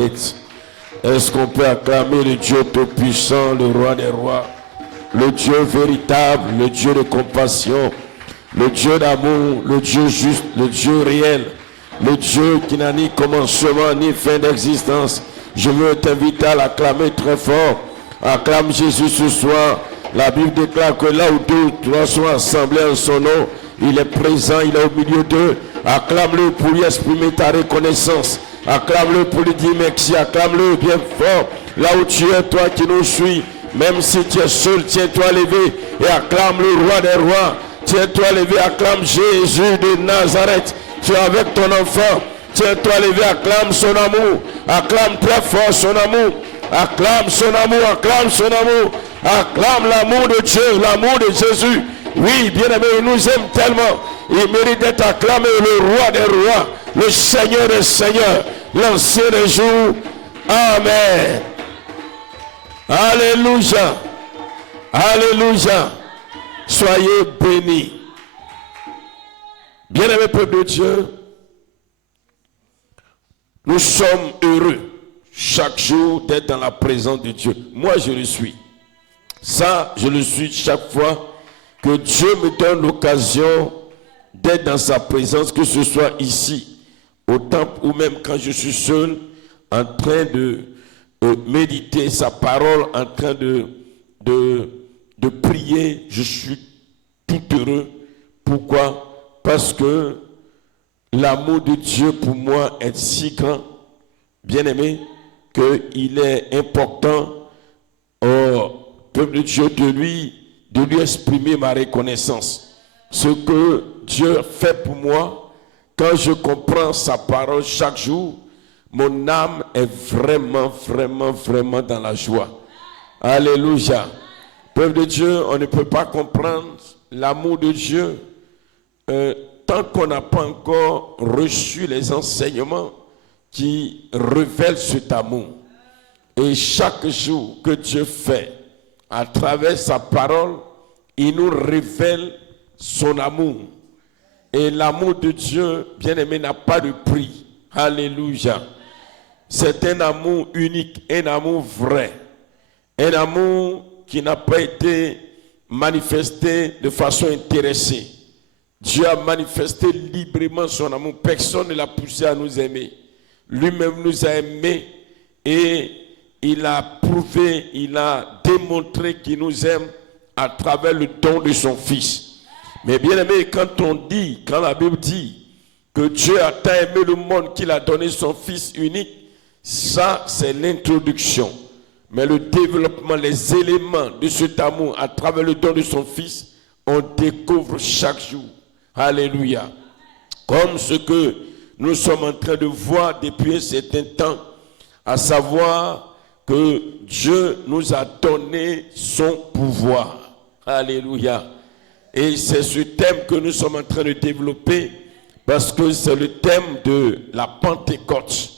Est-ce qu'on peut acclamer le Dieu tout-puissant, le roi des rois, le Dieu véritable, le Dieu de compassion, le Dieu d'amour, le Dieu juste, le Dieu réel, le Dieu qui n'a ni commencement ni fin d'existence. Je veux t'inviter à l'acclamer très fort. Acclame Jésus ce soir. La Bible déclare que là où deux ou trois sont assemblés en son nom, il est présent, il est au milieu d'eux. Acclame-le pour lui exprimer ta reconnaissance. Acclame-le pour lui dire merci. Acclame-le bien fort. Là où tu es, toi qui nous suis, même si tu es seul, tiens-toi levé et acclame le roi des rois. Tiens-toi levé, acclame Jésus de Nazareth. Tu es avec ton enfant. Tiens-toi levé, acclame son amour. Acclame très fort son amour. Acclame son amour, acclame son amour. Acclame l'amour de Dieu, l'amour de Jésus. Oui, bien-aimé, il nous aime tellement. Il mérite d'être acclamé, le roi des rois, le Seigneur des seigneurs, l'ancien des jours. Amen. Alléluia. Alléluia. Soyez bénis. Bien-aimé peuple de Dieu, nous sommes heureux chaque jour d'être dans la présence de Dieu. Moi, je le suis. Ça, je le suis chaque fois que Dieu me donne l'occasion d'être dans sa présence, que ce soit ici, au temple, ou même quand je suis seul, en train de méditer sa parole, en train de prier. Je suis tout heureux. Pourquoi? Parce que l'amour de Dieu pour moi est si grand, bien aimé, qu'il est important au peuple de Dieu de lui exprimer ma reconnaissance. Ce que Dieu fait pour moi, quand je comprends sa parole chaque jour, mon âme est vraiment, vraiment, vraiment dans la joie. Alléluia. Peuple de Dieu, on ne peut pas comprendre l'amour de Dieu tant qu'on n'a pas encore reçu les enseignements qui révèlent cet amour. Et chaque jour que Dieu fait, à travers sa parole, il nous révèle son amour. Et l'amour de Dieu, bien-aimé, n'a pas de prix. Alléluia. C'est un amour unique, un amour vrai. Un amour qui n'a pas été manifesté de façon intéressée. Dieu a manifesté librement son amour. Personne ne l'a poussé à nous aimer. Lui-même nous a aimés et il a prouvé, il a démontré qu'il nous aime à travers le don de son Fils. Mais bien aimé, quand la Bible dit que Dieu a tant aimé le monde qu'il a donné son Fils unique, ça c'est l'introduction. Mais le développement, les éléments de cet amour à travers le don de son Fils, on découvre chaque jour. Alléluia. Comme ce que nous sommes en train de voir depuis un certain temps, à savoir que Dieu nous a donné son pouvoir. Alléluia. Et c'est ce thème que nous sommes en train de développer parce que c'est le thème de la Pentecôte.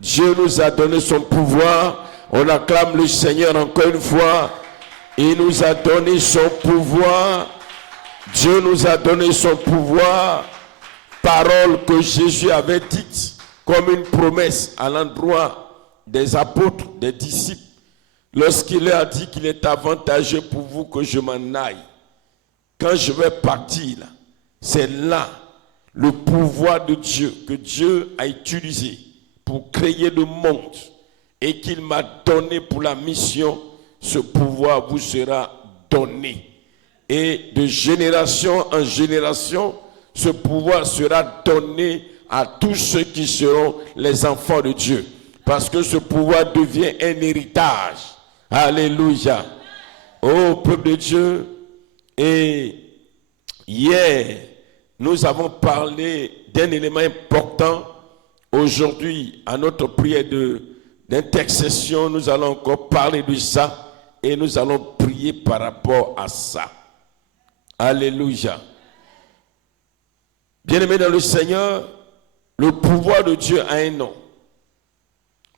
Dieu nous a donné son pouvoir. On acclame le Seigneur encore une fois. Il nous a donné son pouvoir. Dieu nous a donné son pouvoir. Parole que Jésus avait dite comme une promesse à l'endroit des apôtres, des disciples, lorsqu'il leur a dit qu'il est avantageux pour vous que je m'en aille. Quand je vais partir, c'est là le pouvoir de Dieu que Dieu a utilisé pour créer le monde et qu'il m'a donné pour la mission. Ce pouvoir vous sera donné. Et de génération en génération, ce pouvoir sera donné à tous ceux qui seront les enfants de Dieu. Parce que ce pouvoir devient un héritage. Alléluia. Ô peuple de Dieu, et hier, nous avons parlé d'un élément important. Aujourd'hui, à notre prière d'intercession, nous allons encore parler de ça et nous allons prier par rapport à ça. Alléluia. Bien-aimés dans le Seigneur, le pouvoir de Dieu a un nom.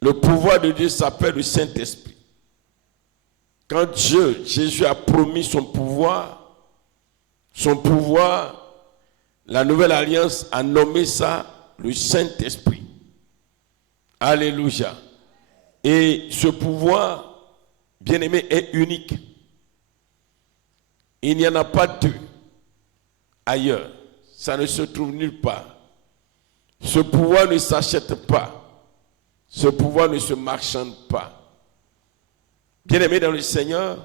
Le pouvoir de Dieu s'appelle le Saint-Esprit. Quand Jésus a promis son pouvoir, la nouvelle alliance a nommé ça le Saint-Esprit. Alléluia. Et ce pouvoir, bien-aimé, est unique. Il n'y en a pas deux ailleurs. Ça ne se trouve nulle part. Ce pouvoir ne s'achète pas. Ce pouvoir ne se marchande pas. Bien-aimé dans le Seigneur,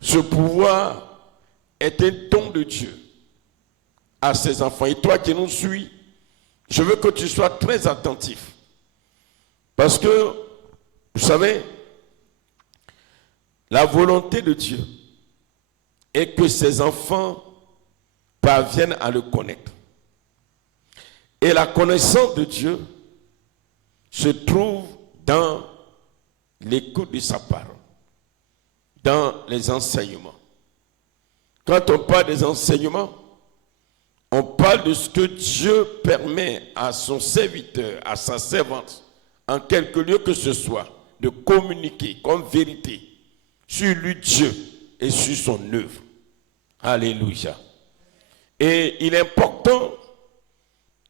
ce pouvoir est un don de Dieu à ses enfants. Et toi qui nous suis, je veux que tu sois très attentif. Parce que, vous savez, la volonté de Dieu est que ses enfants parviennent à le connaître. Et la connaissance de Dieu se trouve dans l'écoute de sa parole, dans les enseignements. Quand on parle des enseignements, on parle de ce que Dieu permet à son serviteur, à sa servante, en quelque lieu que ce soit, de communiquer comme vérité sur lui Dieu et sur son œuvre. Alléluia. Et il est important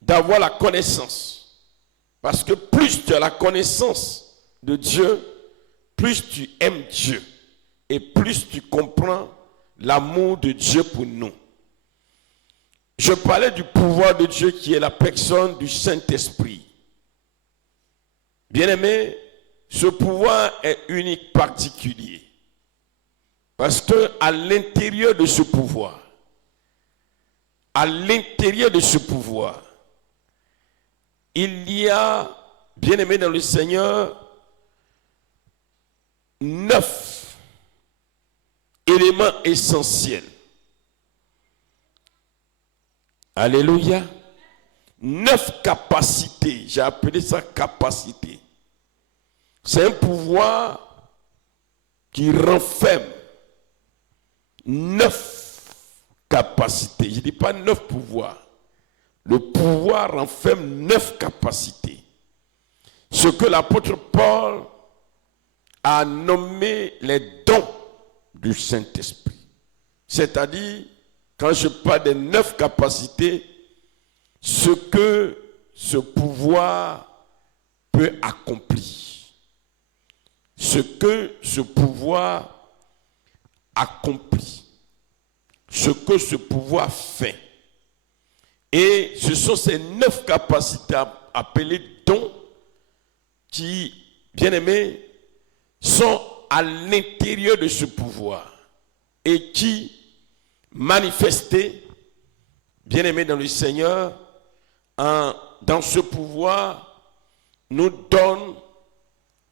d'avoir la connaissance. Parce que plus tu as la connaissance de Dieu, plus tu aimes Dieu. Et plus tu comprends l'amour de Dieu pour nous. Je parlais du pouvoir de Dieu qui est la personne du Saint-Esprit. Bien-aimé, ce pouvoir est unique, particulier. Parce que à l'intérieur de ce pouvoir, il y a, bien-aimé dans le Seigneur, 9 éléments essentiels. Alléluia. 9 capacités. J'ai appelé ça capacité. C'est un pouvoir qui renferme 9 capacités. Je ne dis pas 9 pouvoirs. Le pouvoir renferme 9 capacités. Ce que l'apôtre Paul a nommé les dons du Saint-Esprit. C'est-à-dire, quand je parle des 9 capacités, ce que ce pouvoir peut accomplir. Ce que ce pouvoir accomplit. Ce que ce pouvoir fait. Et ce sont ces 9 capacités appelées dons qui, bien aimés, sont à l'intérieur de ce pouvoir et qui, manifestés, bien aimés dans le Seigneur, dans ce pouvoir, nous donnent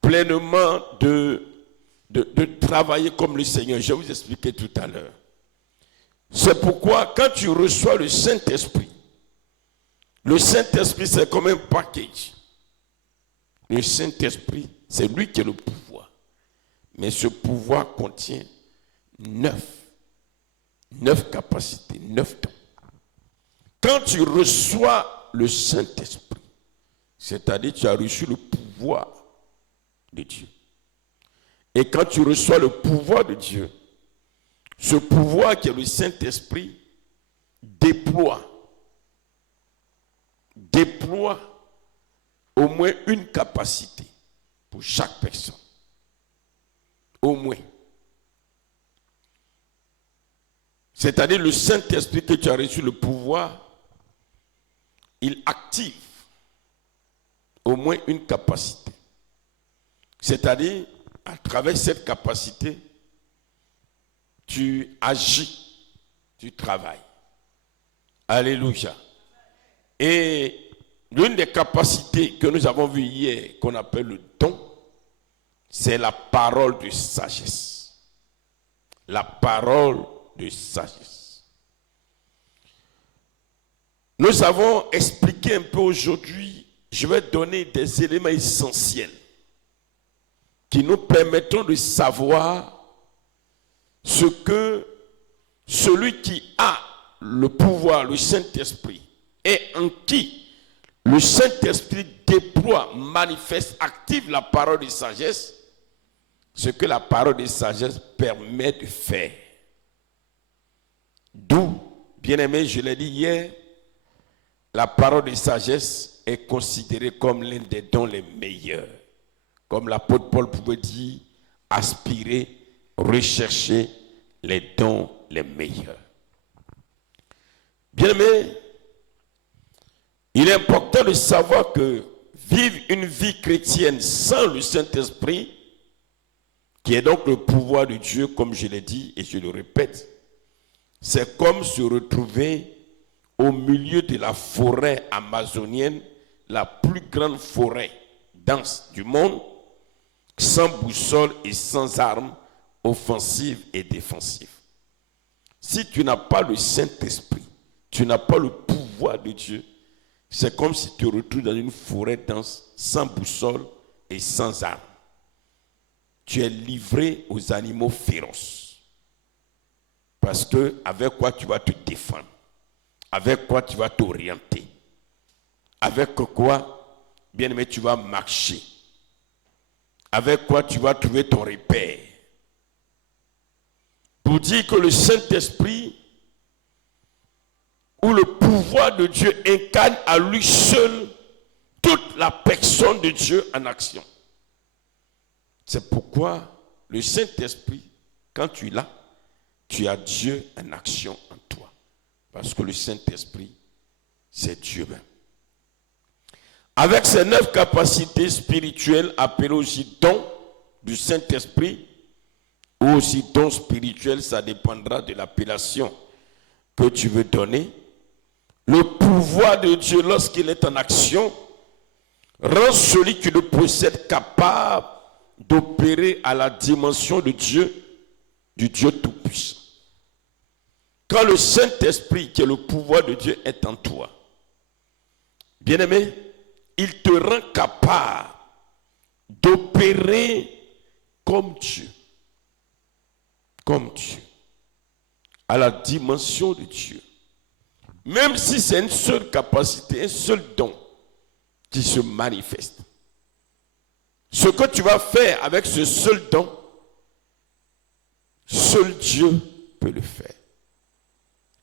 pleinement de travailler comme le Seigneur. Je vais vous expliquer tout à l'heure. C'est pourquoi quand tu reçois le Saint-Esprit, c'est comme un package. Le Saint-Esprit, c'est lui qui a le pouvoir. Mais ce pouvoir contient 9 capacités, 9 dons. Quand tu reçois le Saint-Esprit, c'est-à-dire tu as reçu le pouvoir de Dieu. Et quand tu reçois le pouvoir de Dieu, ce pouvoir qui est le Saint-Esprit déploie au moins une capacité pour chaque personne. Au moins. C'est-à-dire le Saint-Esprit que tu as reçu le pouvoir, il active au moins une capacité. C'est-à-dire, à travers cette capacité, tu agis, tu travailles. Alléluia. Et l'une des capacités que nous avons vues hier, qu'on appelle le don, c'est la parole de sagesse. La parole de sagesse. Nous avons expliqué un peu aujourd'hui, je vais donner des éléments essentiels qui nous permettront de savoir ce que celui qui a le pouvoir, le Saint-Esprit, et en qui le Saint-Esprit déploie, manifeste, active la parole de sagesse, ce que la parole de sagesse permet de faire. D'où, bien aimé, je l'ai dit hier, la parole de sagesse est considérée comme l'un des dons les meilleurs comme l'apôtre Paul pouvait dire, aspirer, rechercher les dons les meilleurs. Bien-aimé, il est important de savoir que vivre une vie chrétienne sans le Saint-Esprit, qui est donc le pouvoir de Dieu, comme je l'ai dit et je le répète, c'est comme se retrouver au milieu de la forêt amazonienne, la plus grande forêt dense du monde, sans boussole et sans armes offensives et défensives. Si tu n'as pas le Saint-Esprit, tu n'as pas le pouvoir de Dieu, c'est comme si tu te retrouves dans une forêt dense, sans boussole et sans armes. Tu es livré aux animaux féroces. Parce que avec quoi tu vas te défendre? Avec quoi tu vas t'orienter? Avec quoi, bien aimé, tu vas marcher? Avec quoi tu vas trouver ton repère? Pour dire que le Saint-Esprit, où le pouvoir de Dieu incarne à lui seul toute la personne de Dieu en action. C'est pourquoi le Saint-Esprit, quand tu l'as, tu as Dieu en action en toi. Parce que le Saint-Esprit, c'est Dieu même. Avec ces 9 capacités spirituelles appelées aussi dons du Saint-Esprit, ou aussi dons spirituels, ça dépendra de l'appellation que tu veux donner. Le pouvoir de Dieu, lorsqu'il est en action, rend celui qui le possède capable d'opérer à la dimension de Dieu, du Dieu Tout-Puissant. Quand le Saint-Esprit, qui est le pouvoir de Dieu, est en toi, bien-aimé, il te rend capable d'opérer comme Dieu, à la dimension de Dieu. Même si c'est une seule capacité, un seul don qui se manifeste. Ce que tu vas faire avec ce seul don, seul Dieu peut le faire.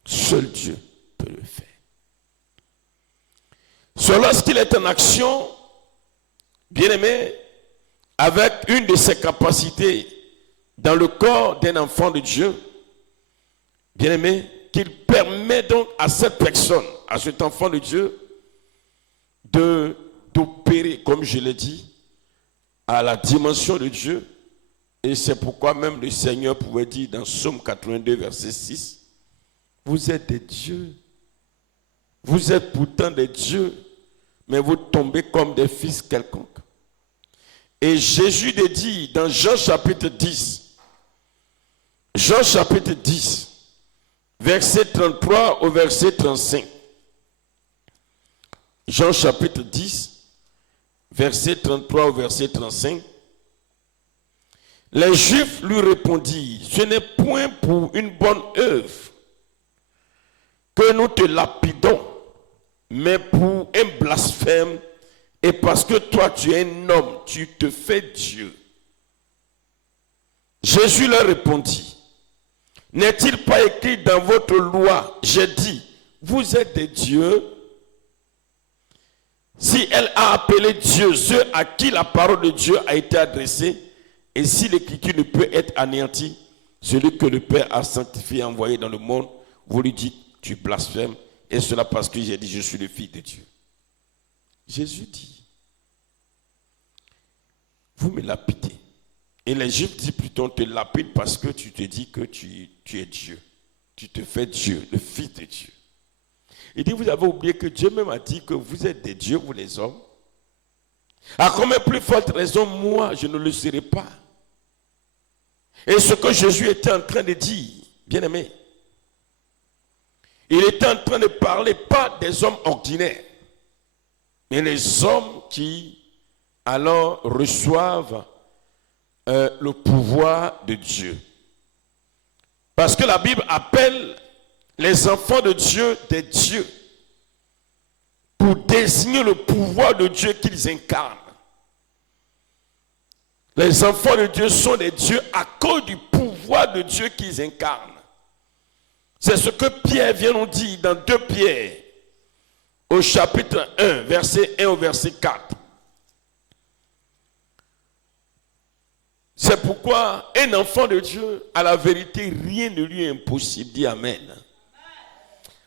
Seul Dieu peut le faire. Lorsqu'il est en action, bien-aimé, avec une de ses capacités dans le corps d'un enfant de Dieu, bien-aimé, qu'il permet donc à cette personne, à cet enfant de Dieu, d'opérer, comme je l'ai dit, à la dimension de Dieu. Et c'est pourquoi même le Seigneur pouvait dire dans Psaume 82, verset 6, vous êtes des dieux, vous êtes pourtant des dieux, mais vous tombez comme des fils quelconques. Et Jésus le dit dans Jean chapitre 10, verset 33 au verset 35. Jean chapitre 10, verset 33 au verset 35. Les Juifs lui répondirent, ce n'est point pour une bonne œuvre que nous te lapidons, mais pour un blasphème, et parce que toi tu es un homme, tu te fais Dieu. Jésus leur répondit, n'est-il pas écrit dans votre loi, j'ai dit, vous êtes des dieux? Si elle a appelé Dieu ceux à qui la parole de Dieu a été adressée, et si l'écriture ne peut être anéantie, celui que le Père a sanctifié et envoyé dans le monde, vous lui dites, tu blasphèmes, et cela parce que j'ai dit, je suis le Fils de Dieu. Jésus dit, vous me lapidez. Et les Juifs disent plutôt, on te lapide parce que tu te dis que tu es Dieu. Tu te fais Dieu, le Fils de Dieu. Il dit, vous avez oublié que Dieu même a dit que vous êtes des dieux, vous les hommes. À combien plus forte raison, moi, je ne le serai pas. Et ce que Jésus était en train de dire, bien aimé, il était en train de parler pas des hommes ordinaires, mais les hommes qui alors reçoivent le pouvoir de Dieu. Parce que la Bible appelle les enfants de Dieu des dieux pour désigner le pouvoir de Dieu qu'ils incarnent. Les enfants de Dieu sont des dieux à cause du pouvoir de Dieu qu'ils incarnent. C'est ce que Pierre vient nous dire dans 2 Pierre, au chapitre 1, verset 1 au verset 4. C'est pourquoi un enfant de Dieu, à la vérité, rien ne lui est impossible. Dis Amen.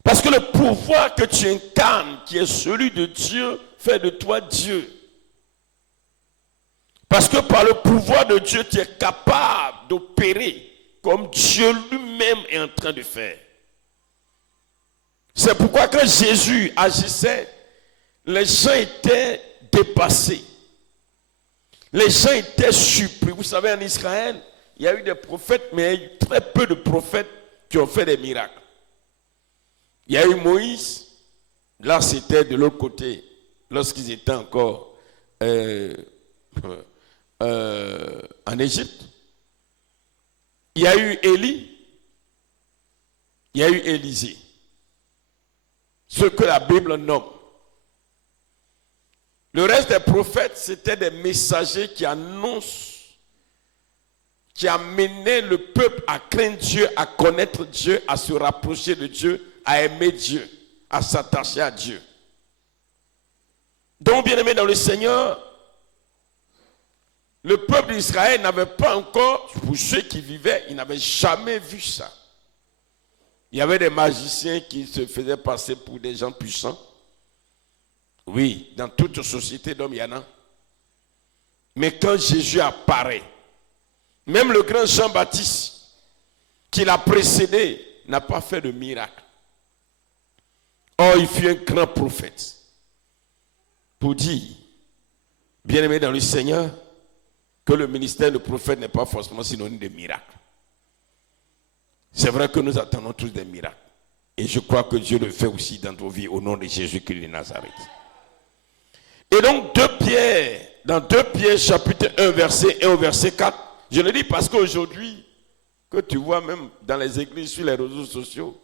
Parce que le pouvoir que tu incarnes, qui est celui de Dieu, fait de toi Dieu. Parce que par le pouvoir de Dieu, tu es capable d'opérer comme Dieu lui-même est en train de faire. C'est pourquoi quand Jésus agissait, les gens étaient dépassés. Les gens étaient surpris. Vous savez, en Israël, il y a eu des prophètes, mais il y a eu très peu de prophètes qui ont fait des miracles. Il y a eu Moïse, là c'était de l'autre côté, lorsqu'ils étaient encore en Égypte. Il y a eu Élie, il y a eu Élisée. Ce que la Bible nomme. Le reste des prophètes, c'était des messagers qui annoncent, qui amenaient le peuple à craindre Dieu, à connaître Dieu, à se rapprocher de Dieu, à aimer Dieu, à s'attacher à Dieu. Donc, bien aimé dans le Seigneur, le peuple d'Israël n'avait pas encore, pour ceux qui vivaient, ils n'avaient jamais vu ça. Il y avait des magiciens qui se faisaient passer pour des gens puissants. Oui, dans toute société d'hommes, il y en a. Mais quand Jésus apparaît, même le grand Jean-Baptiste, qui l'a précédé, n'a pas fait de miracle. Or, il fut un grand prophète. Pour dire, bien-aimé dans le Seigneur, que le ministère de prophète n'est pas forcément synonyme de miracle. C'est vrai que nous attendons tous des miracles. Et je crois que Dieu le fait aussi dans nos vies au nom de Jésus-Christ de Nazareth. Et donc, dans 2 Pierre chapitre 1, verset 1 au verset 4, je le dis parce qu'aujourd'hui, que tu vois même dans les églises, sur les réseaux sociaux,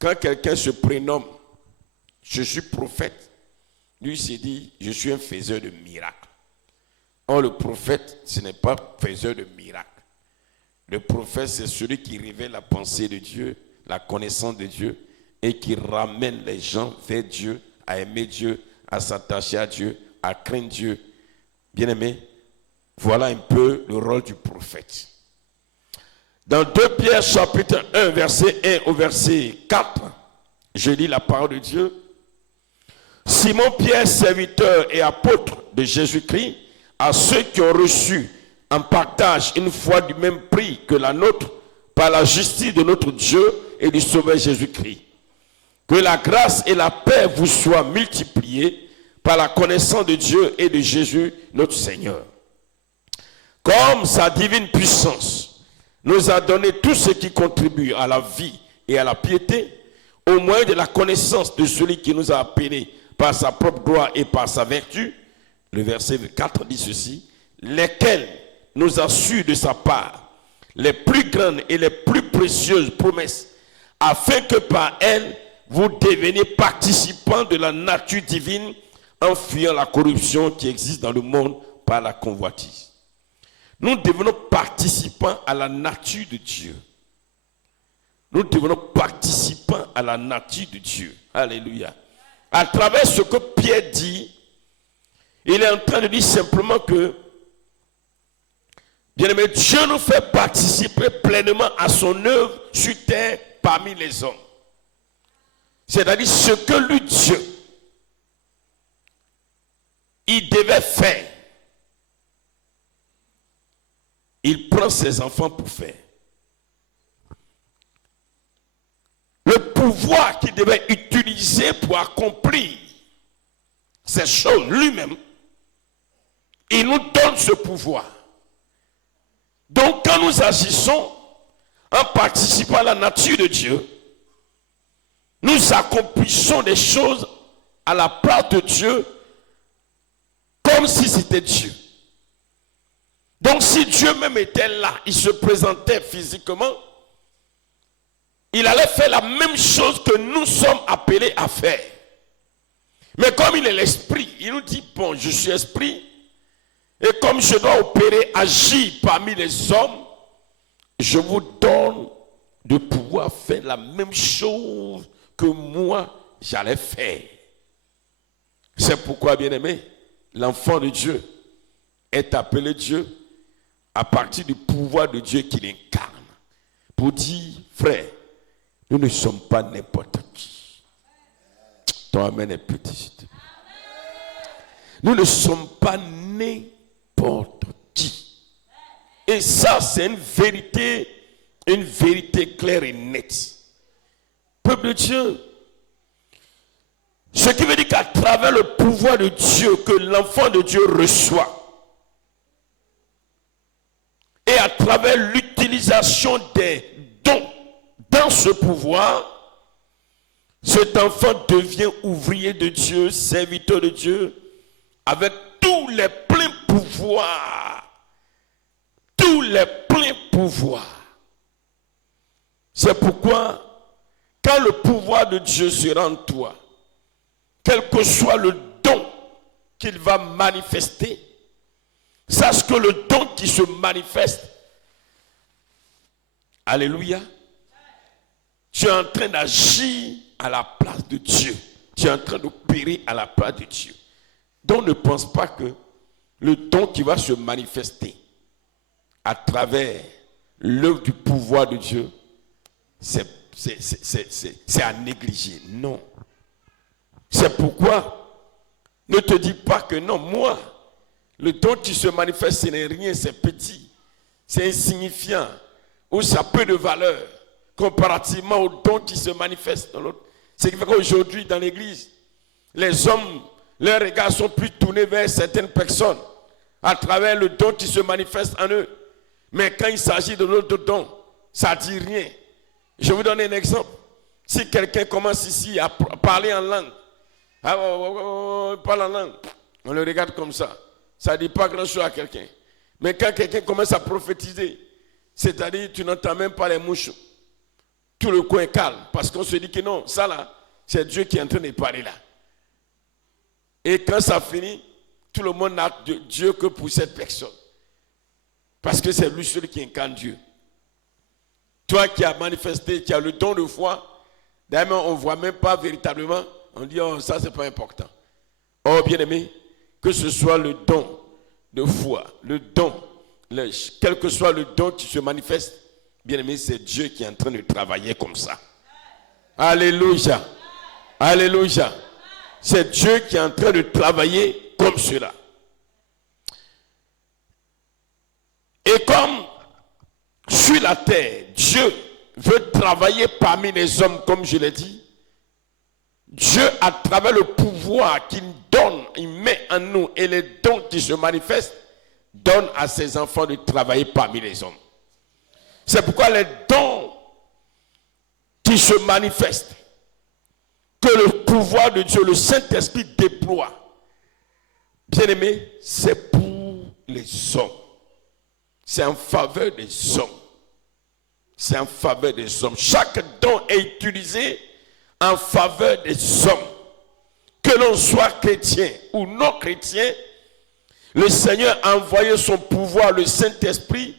quand quelqu'un se prénomme, je suis prophète, lui s'est dit, je suis un faiseur de miracles. Or, le prophète, ce n'est pas faiseur de miracles. Le prophète, c'est celui qui révèle la pensée de Dieu, la connaissance de Dieu, et qui ramène les gens vers Dieu, à aimer Dieu, à s'attacher à Dieu, à craindre Dieu. Bien-aimé, voilà un peu le rôle du prophète. Dans 2 Pierre chapitre 1, verset 1 au verset 4, je lis la parole de Dieu. Simon Pierre, serviteur et apôtre de Jésus-Christ, à ceux qui ont reçu en partage une foi du même prix que la nôtre, par la justice de notre Dieu et du Sauveur Jésus-Christ. Que la grâce et la paix vous soient multipliées par la connaissance de Dieu et de Jésus, notre Seigneur. Comme sa divine puissance nous a donné tout ce qui contribue à la vie et à la piété, au moyen de la connaissance de celui qui nous a appelés par sa propre gloire et par sa vertu. Le verset 4 dit ceci, lesquels nous assurent de sa part les plus grandes et les plus précieuses promesses, afin que par elles, vous deveniez participants de la nature divine, en fuyant la corruption qui existe dans le monde par la convoitise. Nous devenons participants à la nature de Dieu. Nous devenons participants à la nature de Dieu. Alléluia. À travers ce que Pierre dit, il est en train de dire simplement que, bien-aimé, Dieu nous fait participer pleinement à son œuvre sur terre parmi les hommes. C'est-à-dire ce que lui, Dieu, il devait faire. Il prend ses enfants pour faire. Le pouvoir qu'il devait utiliser pour accomplir ces choses lui-même, il nous donne ce pouvoir. Donc quand nous agissons en participant à la nature de Dieu, nous accomplissons des choses à la place de Dieu comme si c'était Dieu. Donc si Dieu même était là, il se présentait physiquement, il allait faire la même chose que nous sommes appelés à faire. Mais comme il est l'esprit, il nous dit, bon, je suis esprit, et comme je dois opérer, agir parmi les hommes, je vous donne de pouvoir faire la même chose que moi, j'allais faire. C'est pourquoi, bien-aimé, l'enfant de Dieu est appelé Dieu à partir du pouvoir de Dieu qu'il incarne, pour dire, frère, nous ne sommes pas n'importe qui. Ton amen est petit. Nous ne sommes pas n'importe qui. Et ça, c'est une vérité claire et nette. Peuple de Dieu, ce qui veut dire qu'à travers le pouvoir de Dieu que l'enfant de Dieu reçoit, et à travers l'utilisation des dons dans ce pouvoir, cet enfant devient ouvrier de Dieu, serviteur de Dieu, avec tous les pleins pouvoirs. Tous les pleins pouvoirs. C'est pourquoi, quand le pouvoir de Dieu sera en toi, quel que soit le don qu'il va manifester, sache que le don qui se manifeste, alléluia, tu es en train d'agir à la place de Dieu. Tu es en train d'opérer à la place de Dieu. Donc ne pense pas que le don qui va se manifester à travers l'œuvre du pouvoir de Dieu, c'est à négliger. Non. C'est pourquoi ne te dis pas que non, moi, le don qui se manifeste, ce n'est rien, c'est petit, c'est insignifiant, ou ça a peu de valeur comparativement au don qui se manifeste dans l'autre. C'est qui fait qu'aujourd'hui, dans l'église, les hommes, leurs regards sont plus tournés vers certaines personnes à travers le don qui se manifeste en eux. Mais quand il s'agit de l'autre don, ça ne dit rien. Je vous donne un exemple. Si quelqu'un commence ici à parler en langue, parle en langue, on le regarde comme ça. Ça ne dit pas grand-chose à quelqu'un. Mais quand quelqu'un commence à prophétiser, c'est-à-dire tu n'entends même pas les mouches, tout le coin est calme. Parce qu'on se dit que non, ça là, c'est Dieu qui est en train de parler là. Et quand ça finit, tout le monde n'a de Dieu que pour cette personne. Parce que c'est lui seul qui incarne Dieu. Toi qui as manifesté, qui as le don de foi, d'ailleurs on ne voit même pas véritablement, on dit oh ça c'est pas important. Oh bien aimé, que ce soit le don de foi, le don, quel que soit le don qui se manifeste, bien aimé, c'est Dieu qui est en train de travailler comme ça. Alléluia. Alléluia. C'est Dieu qui est en train de travailler comme cela. Et comme sur la terre, Dieu veut travailler parmi les hommes, comme je l'ai dit, Dieu, à travers le pouvoir qu'il donne, il met en nous et les dons qui se manifestent, donne à ses enfants de travailler parmi les hommes. C'est pourquoi les dons qui se manifestent, que le pouvoir de Dieu, le Saint-Esprit déploie, bien aimé, c'est pour les hommes. C'est en faveur des hommes. C'est en faveur des hommes. Chaque don est utilisé en faveur des hommes. Que l'on soit chrétien ou non chrétien, le Seigneur a envoyé son pouvoir, le Saint-Esprit,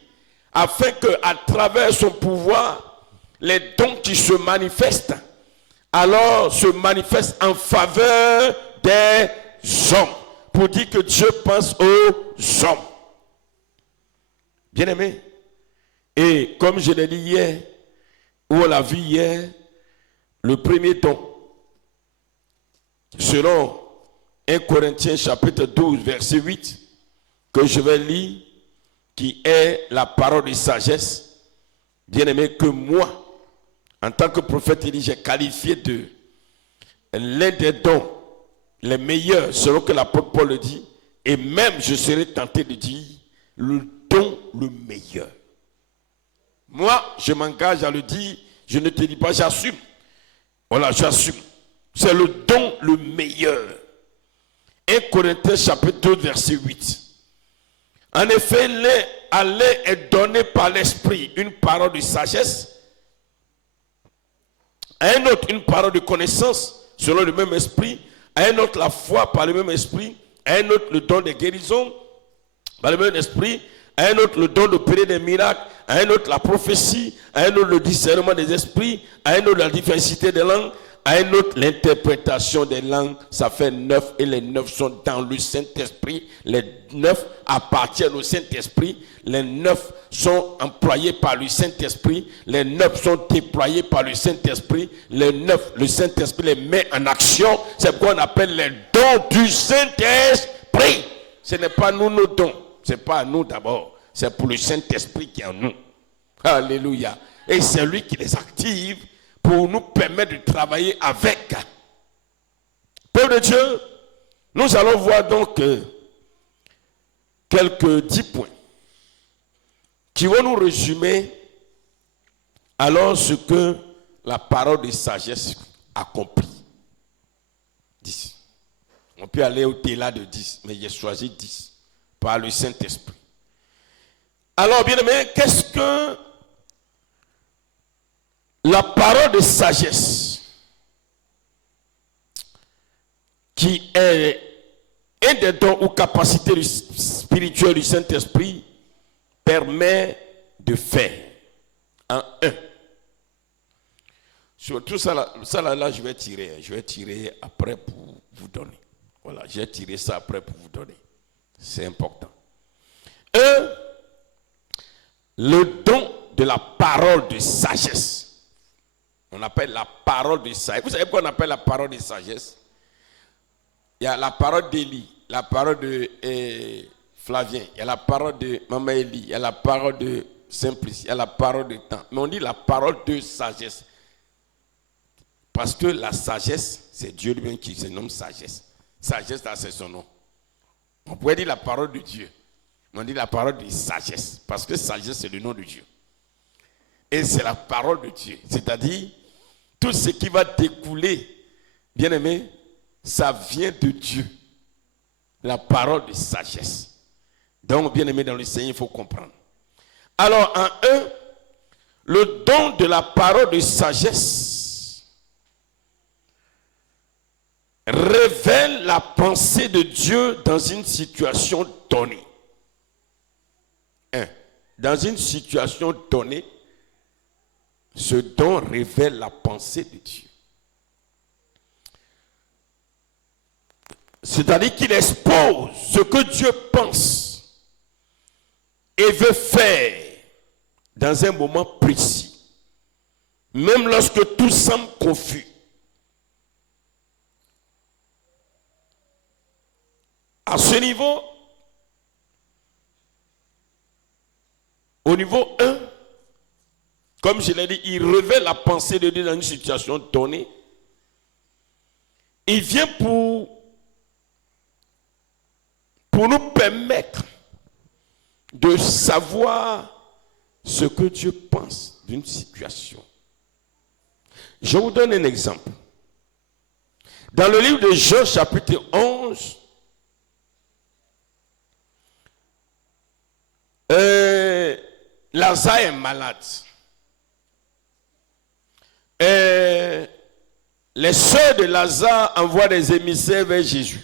afin qu'à travers son pouvoir, les dons qui se manifestent, alors se manifestent en faveur des hommes. Pour dire que Dieu pense aux hommes. Bien aimé, et comme je l'ai dit hier, ou on l'a vu hier, le premier don, selon 1 Corinthiens chapitre 12, verset 8, que je vais lire, qui est la parole de sagesse, bien aimé, que moi, en tant que prophète, j'ai qualifié de l'un des dons les meilleurs, selon que l'apôtre Paul le dit, et même je serais tenté de dire le don le meilleur. Moi, je m'engage à le dire, je ne te dis pas, j'assume. Voilà, j'assume. C'est le don le meilleur. 1 Corinthiens chapitre 2, verset 8. En effet, à l'un est donné par l'esprit une parole de sagesse, à un autre une parole de connaissance selon le même esprit, à un autre la foi par le même esprit, à un autre le don de guérison par le même esprit, à un autre le don d'opérer des miracles, à un autre la prophétie, à un autre le discernement des esprits, à un autre la diversité des langues, À un autre, l'interprétation des langues, ça fait 9 et les 9 sont dans le Saint-Esprit. Les 9 appartiennent au Saint-Esprit. Les 9 sont employés par le Saint-Esprit. Les 9 sont déployés par le Saint-Esprit. Les 9, le Saint-Esprit les met en action. C'est ce qu'on appelle les dons du Saint-Esprit. Ce n'est pas nous nos dons. Ce n'est pas à nous d'abord. C'est pour le Saint-Esprit qui est en nous. Alléluia. Et c'est lui qui les active pour nous permettre de travailler avec. Peuple de Dieu, nous allons voir donc quelques 10 points qui vont nous résumer alors ce que la parole de sagesse accomplit. 10. On peut aller au-delà de 10, mais j'ai choisi 10 par le Saint-Esprit. Alors, bien aimé, qu'est-ce que la parole de sagesse, qui est un des dons ou capacités spirituelles du Saint-Esprit, permet de faire en un. Sur tout ça là, je vais tirer après pour vous donner. Voilà, j'ai tiré ça après pour vous donner. C'est important. Un, le don de la parole de sagesse. On appelle la parole de sagesse. Vous savez quoi on appelle la parole de sagesse? Il y a la parole d'Élie, la parole de Flavien, il y a la parole de Maman Élie, il y a la parole de Simplice, il y a la parole de temps. Mais on dit la parole de sagesse. Parce que la sagesse, c'est Dieu lui-même qui se nomme sagesse. Sagesse, là, c'est son nom. On pourrait dire la parole de Dieu. Mais on dit la parole de sagesse. Parce que sagesse, c'est le nom de Dieu. Et c'est la parole de Dieu. C'est-à-dire, tout ce qui va découler, bien aimé, ça vient de Dieu. La parole de sagesse. Donc, bien aimé, dans le Seigneur, il faut comprendre. Alors, en un, le don de la parole de sagesse révèle la pensée de Dieu dans une situation donnée. Dans une situation donnée, ce don révèle la pensée de Dieu. C'est-à-dire qu'il expose ce que Dieu pense et veut faire dans un moment précis, même lorsque tout semble confus. À ce niveau, au niveau 1, comme je l'ai dit, il révèle la pensée de Dieu dans une situation donnée. Il vient pour nous permettre de savoir ce que Dieu pense d'une situation. Je vous donne un exemple. Dans le livre de Jean, chapitre 11, Lazare est malade. Les sœurs de Lazare envoient des émissaires vers Jésus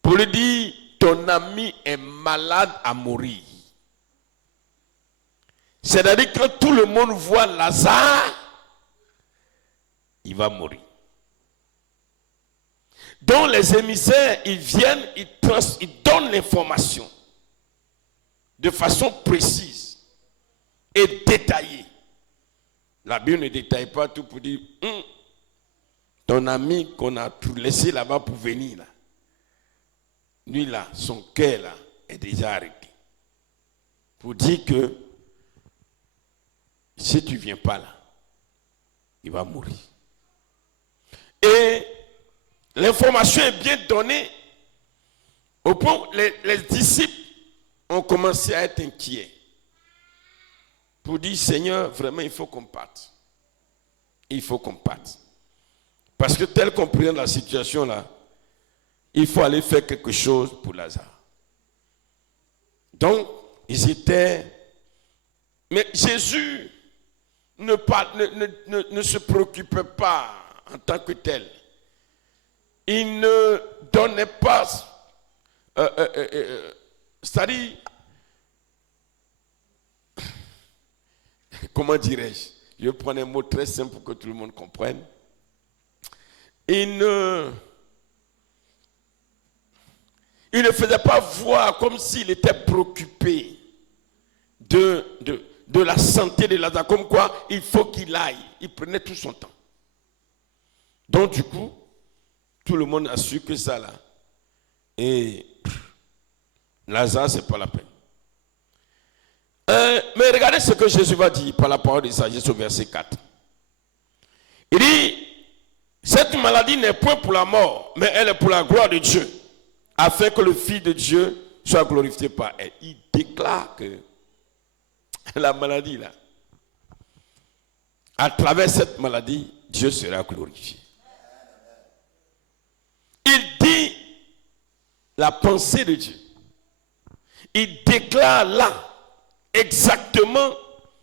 pour lui dire, ton ami est malade à mourir. C'est-à-dire que quand tout le monde voit Lazare, il va mourir. Donc les émissaires, ils viennent, ils donnent l'information de façon précise et détaillée. La Bible ne détaille pas tout pour dire, ton ami qu'on a tout laissé là-bas pour venir là. Lui là, son cœur là est déjà arrêté. Pour dire que si tu ne viens pas là, il va mourir. Et l'information est bien donnée au point où les disciples ont commencé à être inquiets. Pour dire, Seigneur, vraiment, il faut qu'on parte. Il faut qu'on parte. Parce que tel qu'on prend la situation là, il faut aller faire quelque chose pour Lazare. Donc, ils étaient... Mais Jésus ne se préoccupait pas en tant que tel. Il ne donnait pas... c'est-à-dire... Comment dirais-je? Je vais prendre un mot très simple pour que tout le monde comprenne. il ne faisait pas voir comme s'il était préoccupé de la santé de Lazare, comme quoi il faut qu'il aille. Il prenait tout son temps. Donc du coup, tout le monde a su que ça là. Et Lazare, c'est pas la peine. Mais regardez ce que Jésus va dire par la parole de sagesse au verset 4. Il dit, cette maladie n'est point pour la mort, mais elle est pour la gloire de Dieu, afin que le Fils de Dieu soit glorifié par elle. Il déclare que la maladie là, à travers cette maladie, Dieu sera glorifié. Il dit la pensée de Dieu. Il déclare là exactement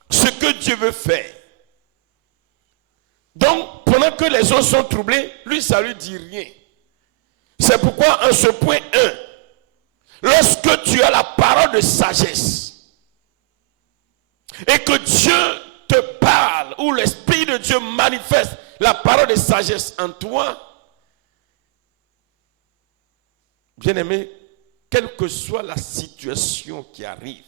ce que Dieu veut faire. Donc, pendant que les autres sont troublés, lui, ça ne lui dit rien. C'est pourquoi, en ce point 1, lorsque tu as la parole de sagesse et que Dieu te parle, ou l'Esprit de Dieu manifeste la parole de sagesse en toi, bien-aimé, quelle que soit la situation qui arrive,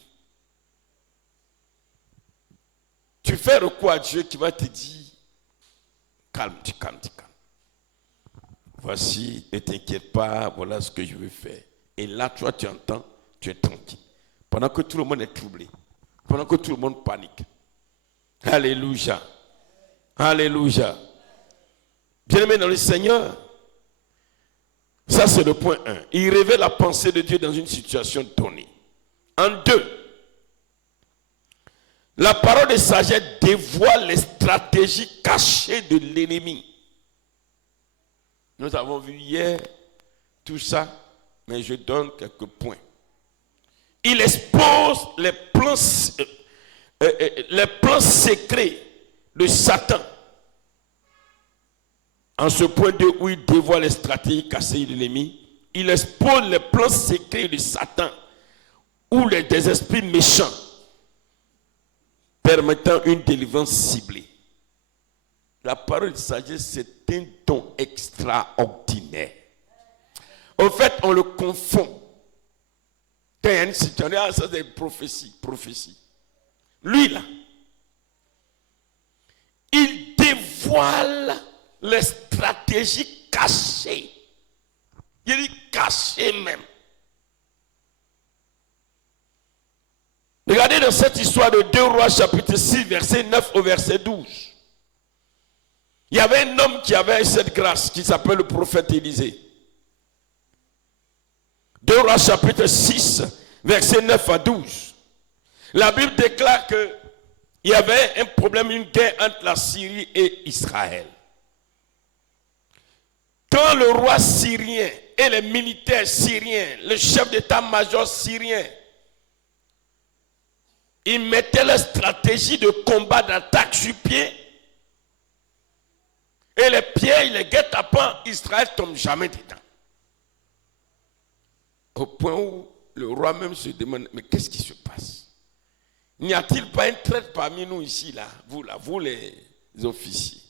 tu fais recours à Dieu qui va te dire, calme. Voici, ne t'inquiète pas, voilà ce que je veux faire. Et là, toi, tu entends, tu es tranquille. Pendant que tout le monde est troublé, pendant que tout le monde panique. Alléluia. Alléluia. Bien-aimé dans le Seigneur, ça c'est le point 1. Il révèle la pensée de Dieu dans une situation donnée. En 2, la parole de sagesse dévoile les stratégies cachées de l'ennemi. Nous avons vu hier tout ça, mais je donne quelques points. Il expose les plans secrets de Satan. En ce point 2 où il dévoile les stratégies cachées de l'ennemi, il expose les plans secrets de Satan ou des esprits méchants permettant une délivrance ciblée. La parole de sagesse, c'est un don extraordinaire. En fait, on le confond. Quand il y a une situation, ça c'est prophétie. Lui là, il dévoile les stratégies cachées. Il dit cachées même. Regardez dans cette histoire de 2 Rois chapitre 6 verset 9 au verset 12. Il y avait un homme qui avait cette grâce qui s'appelle le prophète Élisée. 2 Rois chapitre 6 verset 9 à 12. La Bible déclare qu'il y avait un problème, une guerre entre la Syrie et Israël. Quand le roi syrien et les militaires syriens, le chef d'état-major syrien, ils mettaient leur stratégie de combat d'attaque sur pied, et les pieds, les guet-apens, Israël ne tombe jamais dedans. Au point où le roi même se demande, mais qu'est-ce qui se passe? N'y a-t-il pas un traître parmi nous ici, là, vous les officiers?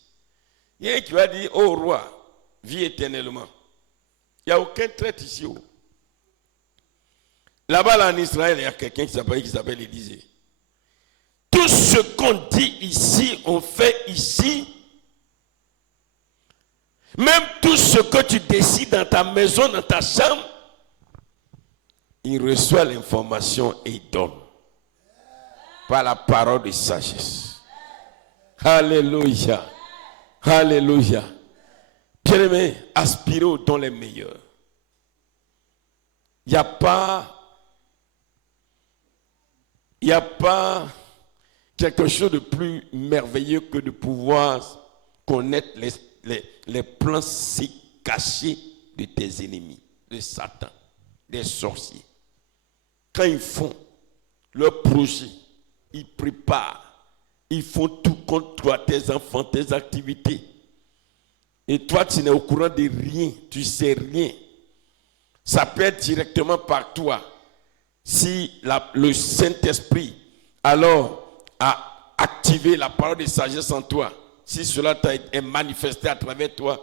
Il y a un qui va dire, oh roi, vis éternellement. Il n'y a aucun traître ici. Là-bas, là, en Israël, il y a quelqu'un qui s'appelle Élisée. Tout ce qu'on dit ici, on fait ici. Même tout ce que tu décides dans ta maison, dans ta chambre, il reçoit l'information et il donne. Par la parole de sagesse. Alléluia. Alléluia. Bien-aimé, aspirez aux dons les meilleurs. Il n'y a pas quelque chose de plus merveilleux que de pouvoir connaître les plans si cachés de tes ennemis, de Satan, des sorciers. Quand ils font leur projet, ils préparent, ils font tout contre toi, tes enfants, tes activités. Et toi, tu n'es au courant de rien, tu ne sais rien. Ça peut être directement par toi. Si le Saint-Esprit, alors, a activé la parole de sagesse en toi, si cela est manifesté à travers toi,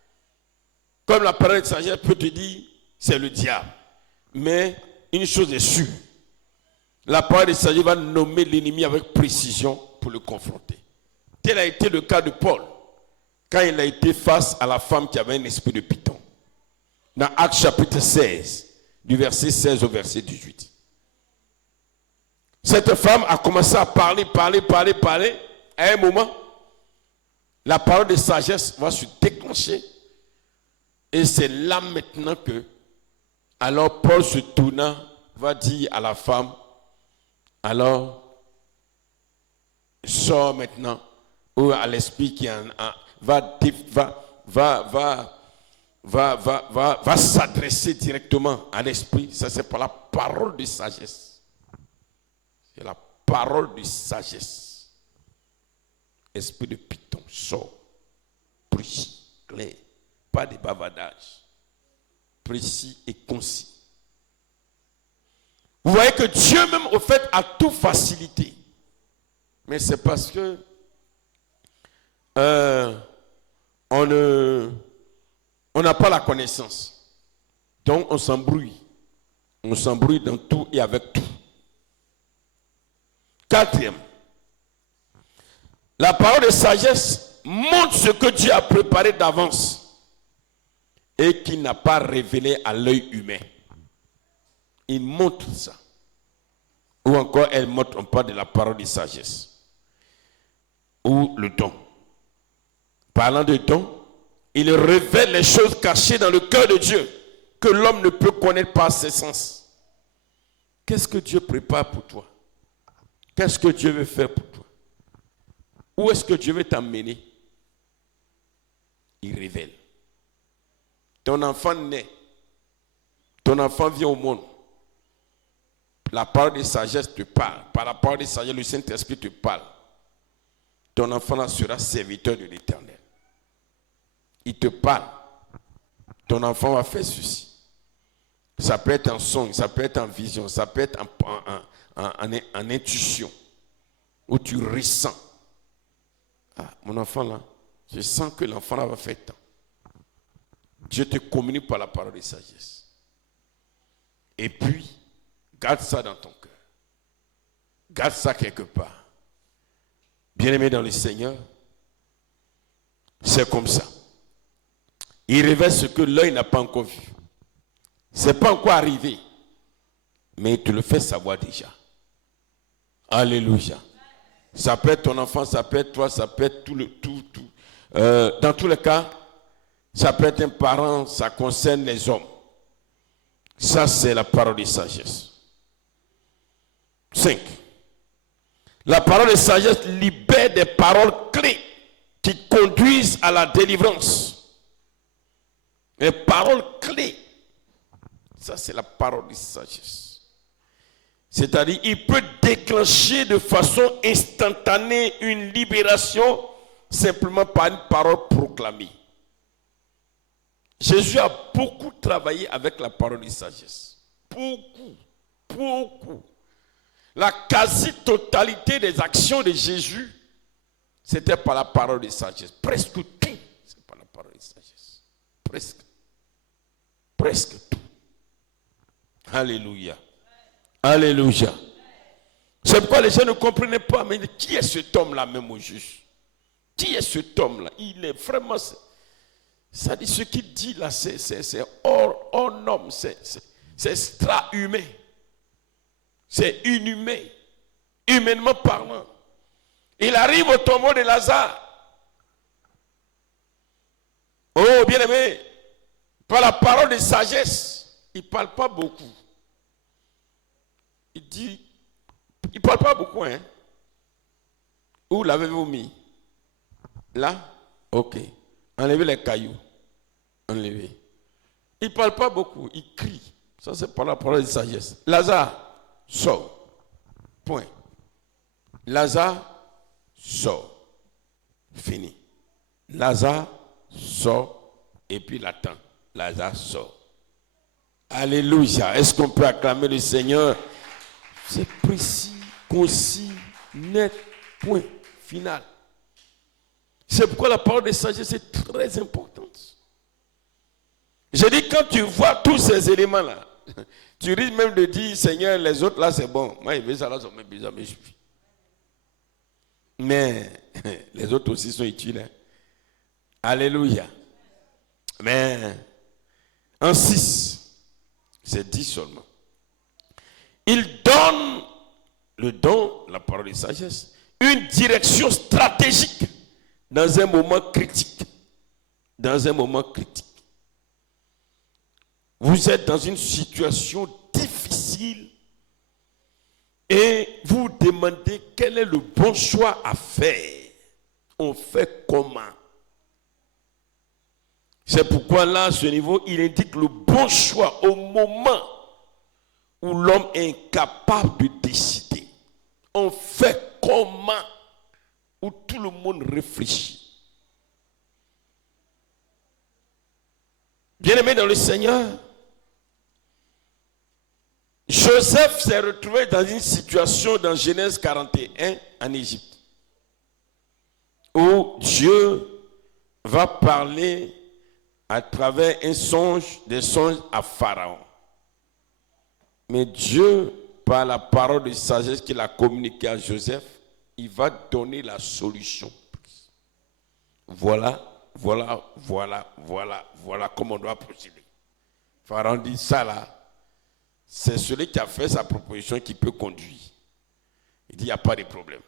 Comme la parole de sagesse peut te dire, c'est le diable. Mais une chose est sûre, la parole de sagesse va nommer l'ennemi avec précision pour le confronter. Tel a été le cas de Paul, quand il a été face à la femme qui avait un esprit de python. Dans Actes chapitre 16, du verset 16 au verset 18. Cette femme a commencé à parler. À un moment, la parole de sagesse va se déclencher. Et c'est là maintenant que, alors Paul se tournant, va dire à la femme, alors, sors maintenant, ou à l'esprit qui va s'adresser directement à l'esprit. Ça, c'est par la parole de sagesse. C'est la parole de sagesse. Esprit de python, sort, précis, clair, pas de bavardage, précis et concis. Vous voyez que Dieu même, au fait, a tout facilité. Mais c'est parce que on n'a pas la connaissance. Donc on s'embrouille. On s'embrouille dans tout et avec tout. Quatrième, la parole de sagesse montre ce que Dieu a préparé d'avance et qu'il n'a pas révélé à l'œil humain. Il montre ça. Ou encore, elle montre, on parle de la parole de sagesse. Ou le don. Parlant de don, il révèle les choses cachées dans le cœur de Dieu que l'homme ne peut connaître par ses sens. Qu'est-ce que Dieu prépare pour toi? Qu'est-ce que Dieu veut faire pour toi? Où est-ce que Dieu veut t'emmener? Il révèle. Ton enfant naît. Ton enfant vient au monde. La parole de sagesse te parle. Par la parole de sagesse, le Saint-Esprit te parle. Ton enfant sera serviteur de l'Éternel. Il te parle. Ton enfant va faire ceci. Ça peut être en son, ça peut être en vision, ça peut être en intuition. Où tu ressens. Ah, mon enfant là, je sens que l'enfant là va faire tant. Dieu te communique par la parole de sagesse. Et puis, garde ça dans ton cœur. Garde ça quelque part. Bien-aimé dans le Seigneur, c'est comme ça. Il révèle ce que l'œil n'a pas encore vu. Ce n'est pas encore arrivé. Mais il te le fait savoir déjà. Alléluia. Ça peut être ton enfant, ça peut être toi, ça peut être tout. Dans tous les cas, ça peut être un parent, ça concerne les hommes. Ça, c'est la parole de sagesse. 5. La parole de sagesse libère des paroles clés qui conduisent à la délivrance. Les paroles clés. Ça, c'est la parole de sagesse. C'est-à-dire, il peut déclencher de façon instantanée une libération simplement par une parole proclamée. Jésus a beaucoup travaillé avec la parole de sagesse. Beaucoup. La quasi-totalité des actions de Jésus, c'était par la parole de sagesse. Presque tout, c'est par la parole de sagesse. Presque tout. Alléluia. Alléluia. C'est pourquoi les gens ne comprenaient pas, mais qui est cet homme-là même au juge? Qui est cet homme-là? Il est vraiment... Ça dit, ce qu'il dit là, c'est hors norme, c'est extra-humain. C'est inhumain, humainement parlant. Il arrive au tombeau de Lazare. Oh, bien-aimé, par la parole de sagesse, il ne parle pas beaucoup. Il dit, il ne parle pas beaucoup, hein. Où l'avez-vous mis? Là? Ok. Enlevez les cailloux. Enlevez. Il ne parle pas beaucoup, il crie. Ça, c'est par la parole de sagesse. Lazare, sors. Point. Lazare, sors. Fini. Lazare, sort. Et puis il attend. Lazare, sort. Alléluia. Est-ce qu'on peut acclamer le Seigneur? C'est précis, concis, net, point, final. C'est pourquoi la parole de sagesse est très importante. Je dis, quand tu vois tous ces éléments-là, tu risques même de dire, Seigneur, les autres là, c'est bon. Moi, il veut ça là, ça me bizarre, mais je suis. Mais les autres aussi sont utiles. Hein. Alléluia. Mais en 6, c'est 10 seulement. Il donne le don, la parole de sagesse, une direction stratégique dans un moment critique. Dans un moment critique. Vous êtes dans une situation difficile et vous vous demandez quel est le bon choix à faire. On fait comment? C'est pourquoi là, à ce niveau, il indique le bon choix au moment où l'homme est incapable de décider. On fait comment? Où tout le monde réfléchit. Bien-aimé dans le Seigneur, Joseph s'est retrouvé dans une situation dans Genèse 41 en Égypte, où Dieu va parler à travers un songe, des songes à Pharaon. Mais Dieu, par la parole de sagesse qu'il a communiquée à Joseph, il va donner la solution. Voilà comment on doit procéder. Pharaon dit ça là, c'est celui qui a fait sa proposition qui peut conduire. Il dit il n'y a pas de problème.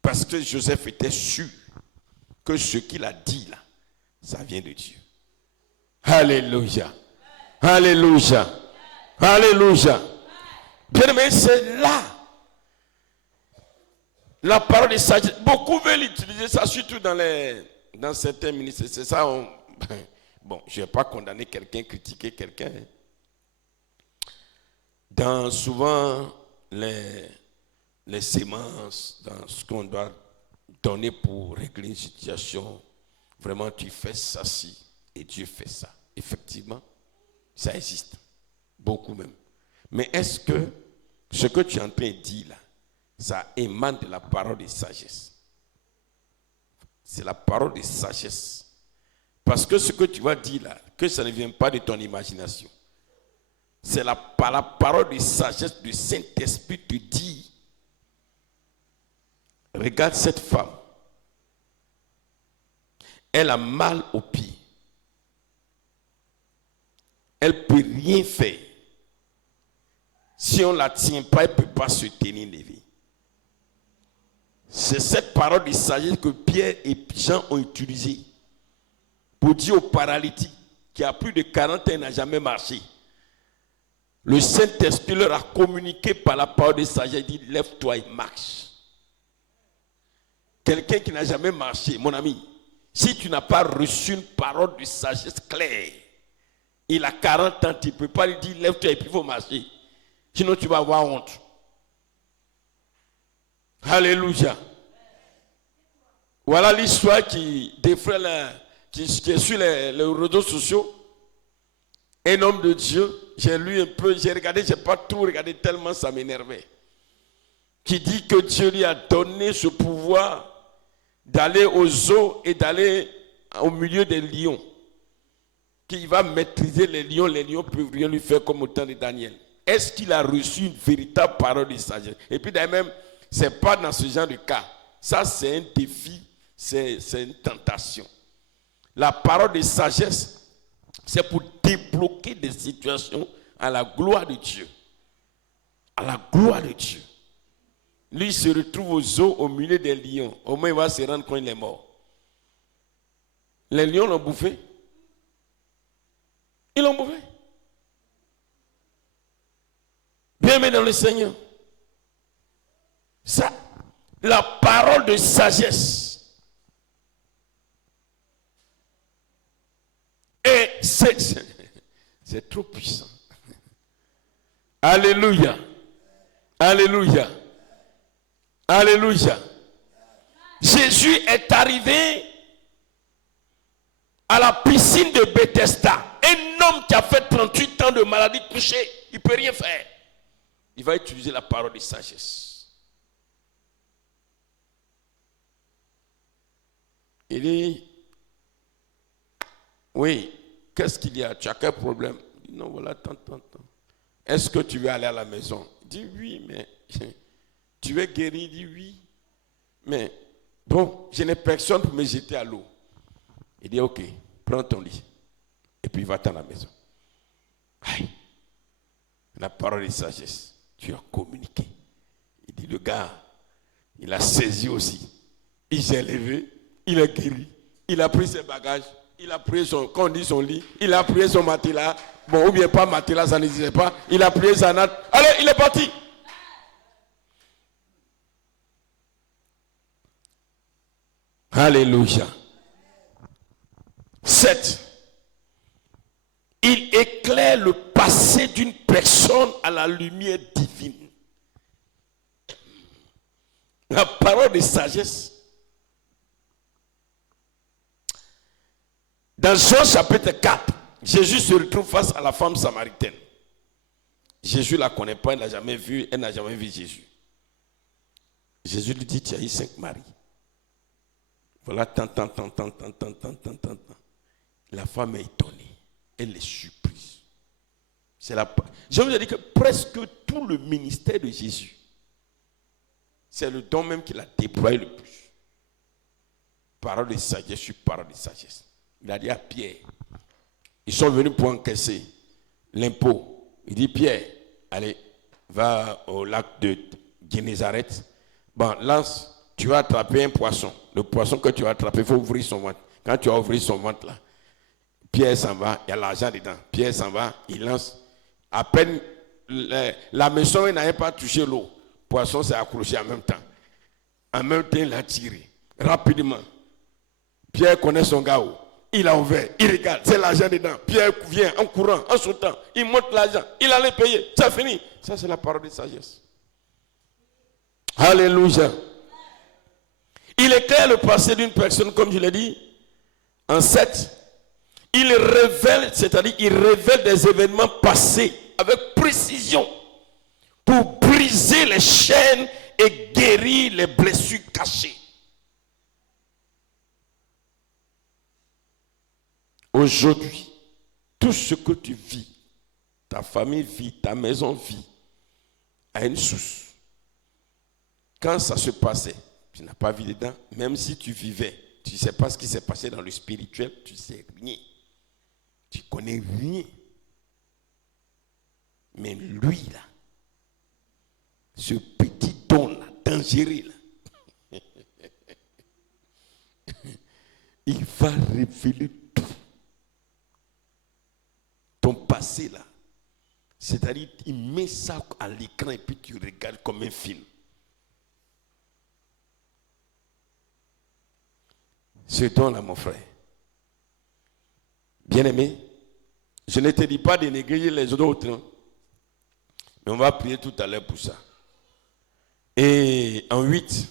Parce que Joseph était sûr que ce qu'il a dit là, ça vient de Dieu. Alléluia. Alléluia. Alléluia. Bien aimé, c'est là la parole de sagesse. Beaucoup veulent utiliser ça, surtout dans certains ministères. C'est ça. Bon, je ne vais pas condamner quelqu'un, critiquer quelqu'un. Dans souvent les sémences, dans ce qu'on doit donner pour régler une situation, vraiment tu fais ça ci et Dieu fait ça. Effectivement, ça existe. Beaucoup même. Mais est-ce que ce que tu es en train de dire là, ça émane de la parole de sagesse? C'est la parole de sagesse. Parce que ce que tu vas dire là, que ça ne vient pas de ton imagination. C'est par la parole de sagesse du Saint-Esprit te dit, regarde cette femme. Elle a mal aux pieds. Elle ne peut rien faire. Si on ne la tient pas, elle ne peut pas se tenir levée. C'est cette parole de sagesse que Pierre et Jean ont utilisée pour dire au paralytique qui a plus de 40 ans et n'a jamais marché. Le Saint-Esprit leur a communiqué par la parole de sagesse, il dit lève-toi et marche. Quelqu'un qui n'a jamais marché, mon ami, si tu n'as pas reçu une parole de sagesse claire, il a 40 ans, tu ne peux pas lui dire lève-toi et puis il faut marcher. Sinon tu vas avoir honte. Alléluia. Voilà l'histoire qui défraie qui est sur les réseaux sociaux. Un homme de Dieu, j'ai lu un peu, j'ai regardé, j'ai pas tout regardé tellement ça m'énervait. Qui dit que Dieu lui a donné ce pouvoir d'aller aux zoo et d'aller au milieu des lions. Qu'il va maîtriser les lions ne peuvent rien lui faire comme au temps de Daniel. Est-ce qu'il a reçu une véritable parole de sagesse? Et puis d'ailleurs même, ce n'est pas dans ce genre de cas. Ça c'est un défi, c'est une tentation. La parole de sagesse, c'est pour débloquer des situations à la gloire de Dieu. À la gloire de Dieu. Lui, il se retrouve aux zoo au milieu des lions. Au moins, il va se rendre quand il est mort. Les lions l'ont bouffé. Ils l'ont bouffé. Bien-aimé dans le Seigneur. Ça, la parole de sagesse. Et c'est trop puissant. Alléluia. Alléluia. Alléluia. Jésus est arrivé à la piscine de Bethesda. Un homme qui a fait 38 ans de maladie couchée, il ne peut rien faire. Il va utiliser la parole de sagesse. Il dit, oui, qu'est-ce qu'il y a? Tu as quel problème? Il dit, non, voilà, attends. Est-ce que tu veux aller à la maison? Il dit, oui, mais tu es guéri? Il dit, oui. Mais bon, je n'ai personne pour me jeter à l'eau. Il dit, ok, prends ton lit. Et puis va-t'en à la maison. Aïe. La parole de sagesse. Tu as communiqué. Il dit, le gars, il a saisi aussi. Il s'est levé, il est guéri. Il a pris ses bagages, il a pris son, quand on dit son lit, il a pris son matelas. Bon, ou bien pas matelas, ça n'existait pas. Il a pris sa natte. Allez, il est parti. Alléluia. 7. Il éclaire le passé d'une personne à la lumière divine. La parole de sagesse. Dans Jean chapitre 4, Jésus se retrouve face à la femme samaritaine. Jésus ne la connaît pas, elle n'a jamais vu, elle n'a jamais vu Jésus. Jésus lui dit, tu as eu 5 maris. Voilà, tant. La femme est étonnée. Elle est surprise. Je vous ai dit que presque tout le ministère de Jésus, c'est le don même qu'il a déployé le plus. Parole de sagesse sur parole de sagesse. Il a dit à Pierre, ils sont venus pour encaisser l'impôt. Il dit, Pierre, allez, va au lac de Génézareth. Bon, lance. Tu vas attraper un poisson. Le poisson que tu vas attraper, il faut ouvrir son ventre. Quand tu as ouvert son ventre là, Pierre s'en va, il y a l'argent dedans. Pierre s'en va, il lance. À peine la maison n'a pas touché l'eau. Le poisson s'est accroché en même temps. En même temps, il a tiré. Rapidement. Pierre connaît son gars. Il a ouvert, il regarde, c'est l'argent dedans. Pierre vient en courant, en sautant. Il monte l'argent, il allait payer. C'est fini. Ça, c'est la parole de sagesse. Alléluia. Il éclaire le passé d'une personne, comme je l'ai dit, en 7. Il révèle, c'est-à-dire il révèle des événements passés avec précision pour briser les chaînes et guérir les blessures cachées. Aujourd'hui, tout ce que tu vis, ta famille vit, ta maison vit, a une source. Quand ça se passait, tu n'as pas vu dedans, même si tu vivais, tu ne sais pas ce qui s'est passé dans le spirituel, tu ne sais rien. Tu ne connais rien. Mais lui, là, ce petit don-là, dangereux, là, il va révéler tout. Ton passé, là, c'est-à-dire, il met ça à l'écran et puis tu regardes comme un film. Ce don-là, mon frère. Bien-aimé, je ne te dis pas de négliger les autres, non? Mais on va prier tout à l'heure pour ça. Et en 8,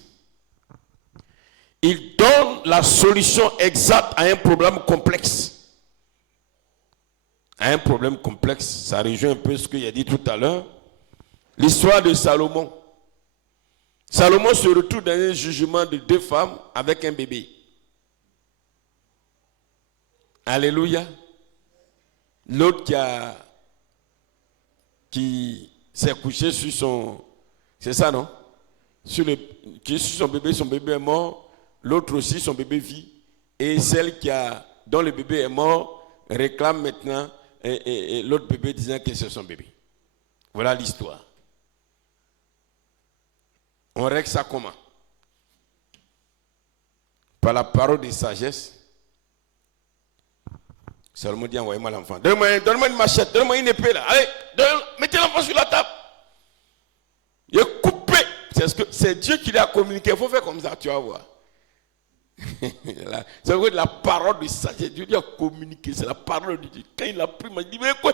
il donne la solution exacte à un problème complexe. À un problème complexe, ça rejoint un peu ce qu'il a dit tout à l'heure. L'histoire de Salomon. Salomon se retrouve dans un jugement de 2 femmes avec un bébé. Alléluia. L'autre qui s'est couché sur son... C'est ça, non? Qui est sur son bébé est mort. L'autre aussi, son bébé vit. Et celle dont le bébé est mort réclame maintenant et l'autre bébé disant que c'est son bébé. Voilà l'histoire. On règle ça comment? Par la parole de sagesse. Salomon dit, envoyez-moi l'enfant. Donne-moi une machette, donne-moi une épée là. Allez, mettez l'enfant sur la table. Il est coupé. C'est Dieu qui l'a communiqué. Il faut faire comme ça, tu vas voir. C'est vrai, la parole de sagesse. Dieu lui a communiqué. C'est la parole de Dieu. Quand il a pris, il m'a dit, mais quoi?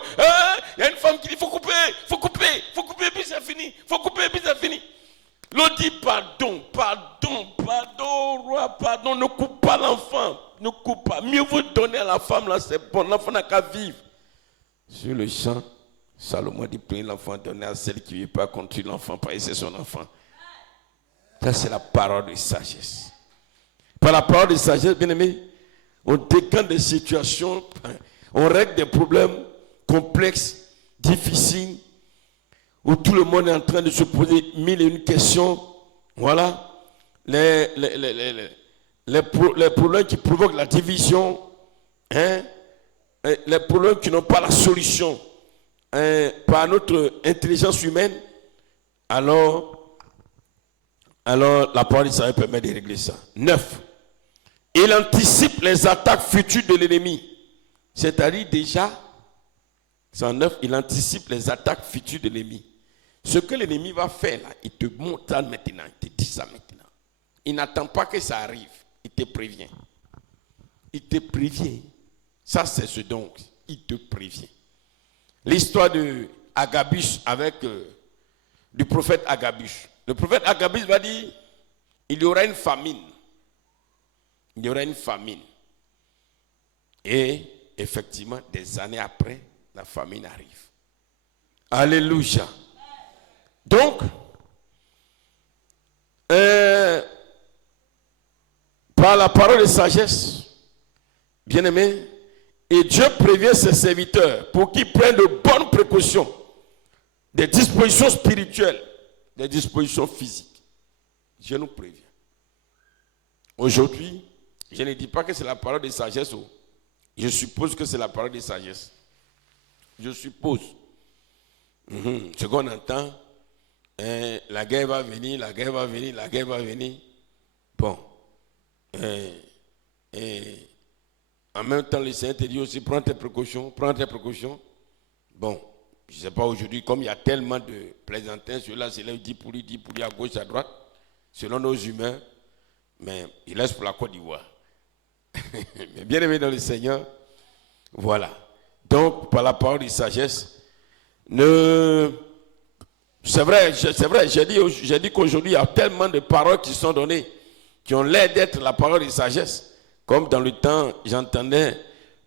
Il y a une femme qui dit, il faut couper, puis c'est fini. Il faut couper, puis c'est fini. L'autre dit, pardon, roi, pardon, ne coupe pas l'enfant. Ne coupe pas. Mieux vous donner à la femme, là, c'est bon. L'enfant n'a qu'à vivre. Sur le champ, Salomon dit, prenez l'enfant, donnez à celle qui ne veut pas contre l'enfant, parce que c'est son enfant. Ça, c'est la parole de sagesse. Par la parole de sagesse, bien aimé, on décante des situations. On règle des problèmes complexes, difficiles, où tout le monde est en train de se poser mille et une questions. Voilà. Les problèmes qui provoquent la division, hein, les problèmes qui n'ont pas la solution par notre intelligence humaine, alors la parole d'Israël permet de régler ça. 9. Il anticipe les attaques futures de l'ennemi. C'est-à-dire déjà, 109, il anticipe les attaques futures de l'ennemi. Ce que l'ennemi va faire là, il te montre ça maintenant, il te dit ça maintenant. Il n'attend pas que ça arrive, il te prévient. Il te prévient. Ça c'est ce donc, il te prévient. L'histoire de Agabus avec du prophète Agabus. Le prophète Agabus va dire, il y aura une famine. Il y aura une famine. Et effectivement, des années après, la famine arrive. Alléluia. Donc, par la parole de sagesse, bien aimé, et Dieu prévient ses serviteurs pour qu'ils prennent de bonnes précautions, des dispositions spirituelles, des dispositions physiques. Dieu nous prévient. Aujourd'hui, je ne dis pas que c'est la parole de sagesse. Je suppose que c'est la parole de sagesse. Je suppose. Ce qu'on entend, la guerre va venir, la guerre va venir, la guerre va venir. Bon. En même temps, le Seigneur te dit aussi, prends tes précautions, prends tes précautions. Bon, je ne sais pas aujourd'hui, comme il y a tellement de plaisantins, celui-là, c'est là, il dit pour lui à gauche, à droite, selon nos humains, mais il laisse pour la Côte d'Ivoire. Mais bien aimé dans le Seigneur, voilà. Donc, par la parole de sagesse, c'est vrai, j'ai dit qu'aujourd'hui, il y a tellement de paroles qui sont données, qui ont l'air d'être la parole de sagesse. Comme dans le temps, j'entendais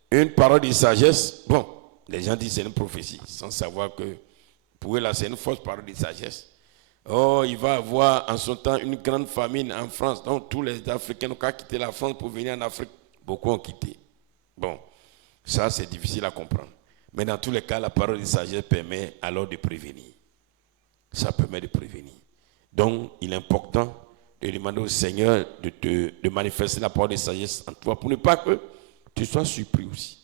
une parole de sagesse. Bon, les gens disent c'est une prophétie, sans savoir que pour eux, là, c'est une fausse parole de sagesse. Oh, il va y avoir en son temps une grande famine en France. Donc, tous les Africains n'ont qu'à quitter la France pour venir en Afrique. Beaucoup ont quitté. Bon, ça, c'est difficile à comprendre. Mais dans tous les cas, la parole de sagesse permet alors de prévenir. Ça permet de prévenir. Donc, il est important de demander au Seigneur de manifester la parole de sagesse en toi pour ne pas que tu sois surpris aussi.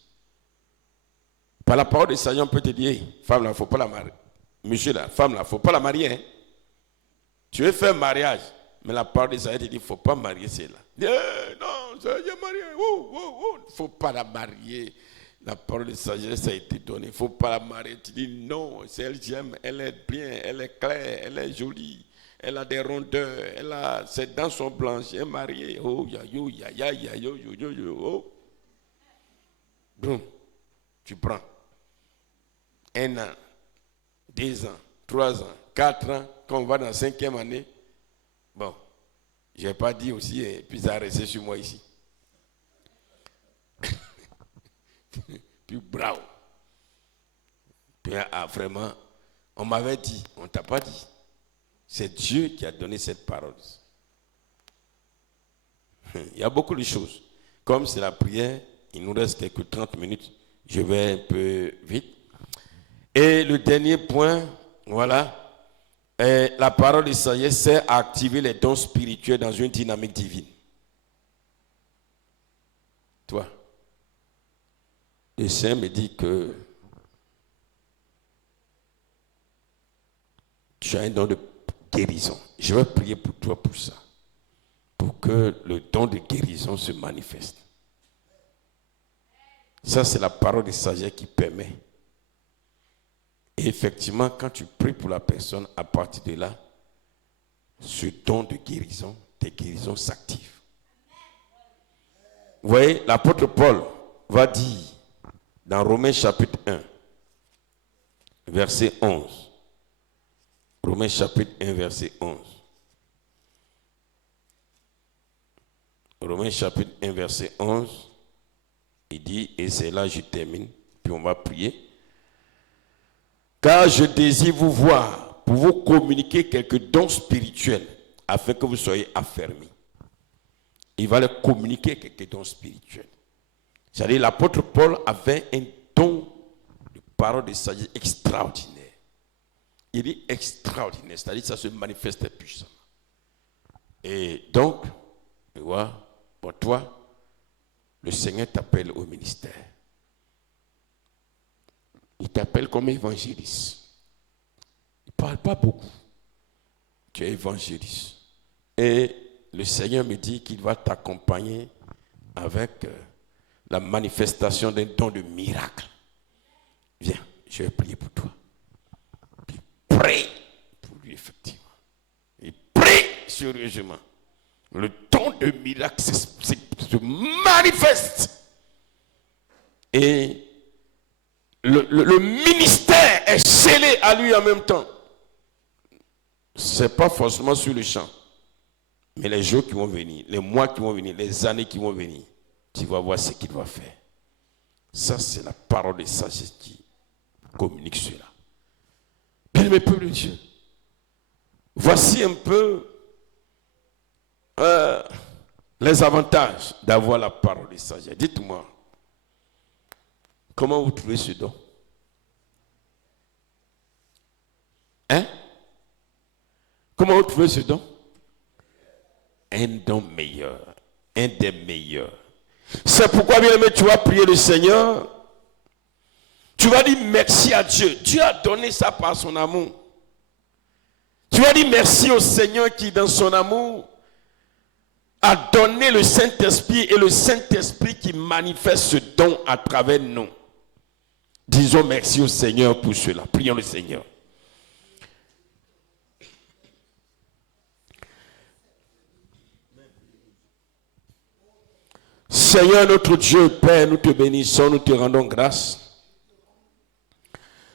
Par la parole de sagesse, on peut te dire, hey, femme là, il ne faut pas la marier. Monsieur là, femme là, il ne faut pas la marier. Hein? Tu veux faire un mariage, mais la parole de sagesse te dit, il ne faut pas marier celle-là. Non, j'ai marié. Il ne faut pas la marier. La parole de sagesse a été donnée. Il ne faut pas la marier. Tu dis, non, c'est elle que j'aime. Elle est bien, elle est claire, elle est jolie. Elle a des rondeurs, ses dents sont blanches, elle est mariée. Oh, oh. Boum, tu prends 1 an, 2 ans, 3 ans, 4 ans, quand on va dans la 5e année, bon, je n'ai pas dit aussi, et puis ça a resté sur moi ici. Puis bravo. Puis vraiment, on m'avait dit, on ne t'a pas dit. C'est Dieu qui a donné cette parole. Il y a beaucoup de choses. Comme c'est la prière, il nous reste quelques 30 minutes. Je vais un peu vite. Et le dernier point, voilà. La parole de sagesse sert à activer les dons spirituels dans une dynamique divine. Toi, le Seigneur me dit que tu as un don de guérison. Je vais prier pour toi pour ça. Pour que le don de guérison se manifeste. Ça, c'est la parole de sagesse qui permet. Et effectivement, quand tu pries pour la personne, à partir de là, ce don de guérison, tes guérisons s'activent. Vous voyez, l'apôtre Paul va dire dans Romains chapitre 1, verset 11. Romains chapitre 1, verset 11. Romains chapitre 1, verset 11. Il dit, et c'est là je termine, puis on va prier. Car je désire vous voir pour vous communiquer quelques dons spirituels afin que vous soyez affermis. Il va leur communiquer quelques dons spirituels. C'est-à-dire l'apôtre Paul avait un don de parole de sagesse extraordinaire. Il est extraordinaire, c'est-à-dire que ça se manifeste puissamment. Et donc, tu vois, pour toi, le Seigneur t'appelle au ministère. Il t'appelle comme évangéliste. Il ne parle pas beaucoup. Tu es évangéliste. Et le Seigneur me dit qu'il va t'accompagner avec la manifestation d'un don de miracle. Viens, je vais prier pour toi. Puis prie pour lui, effectivement. Et prie sérieusement. Le don de miracle se manifeste. Et le ministère est scellé à lui en même temps. Ce n'est pas forcément sur le champ. Mais les jours qui vont venir, les mois qui vont venir, les années qui vont venir, tu vas voir ce qu'il va faire. Ça, c'est la parole de sagesse qui communique cela. Bien-aimé peuple de Dieu, voici un peu les avantages d'avoir la parole de sagesse. Dites-moi, comment vous trouvez ce don? Hein? Comment vous trouvez ce don? Un don meilleur, un des meilleurs. C'est pourquoi, bien aimé, tu vas prier le Seigneur. Tu vas dire merci à Dieu. Dieu a donné ça par son amour. Tu vas dire merci au Seigneur qui, dans son amour, a donné le Saint-Esprit et le Saint-Esprit qui manifeste ce don à travers nous. Disons merci au Seigneur pour cela. Prions le Seigneur. Seigneur notre Dieu, Père, nous te bénissons, nous te rendons grâce.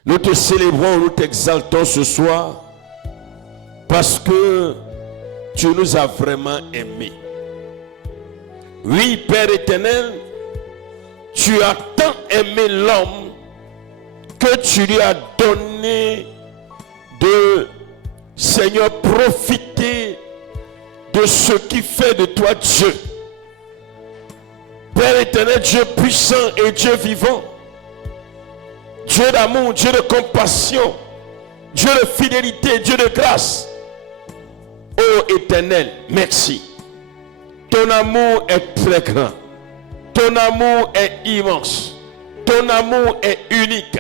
Nous te célébrons, nous t'exaltons ce soir parce que tu nous as vraiment aimés. Oui, Père éternel, tu as tant aimé l'homme que tu lui as donné de, Seigneur, profiter de ce qui fait de toi Dieu. Père éternel, Dieu puissant et Dieu vivant, Dieu d'amour, Dieu de compassion, Dieu de fidélité, Dieu de grâce. Ô éternel, merci. Ton amour est très grand. Ton amour est immense. Ton amour est unique.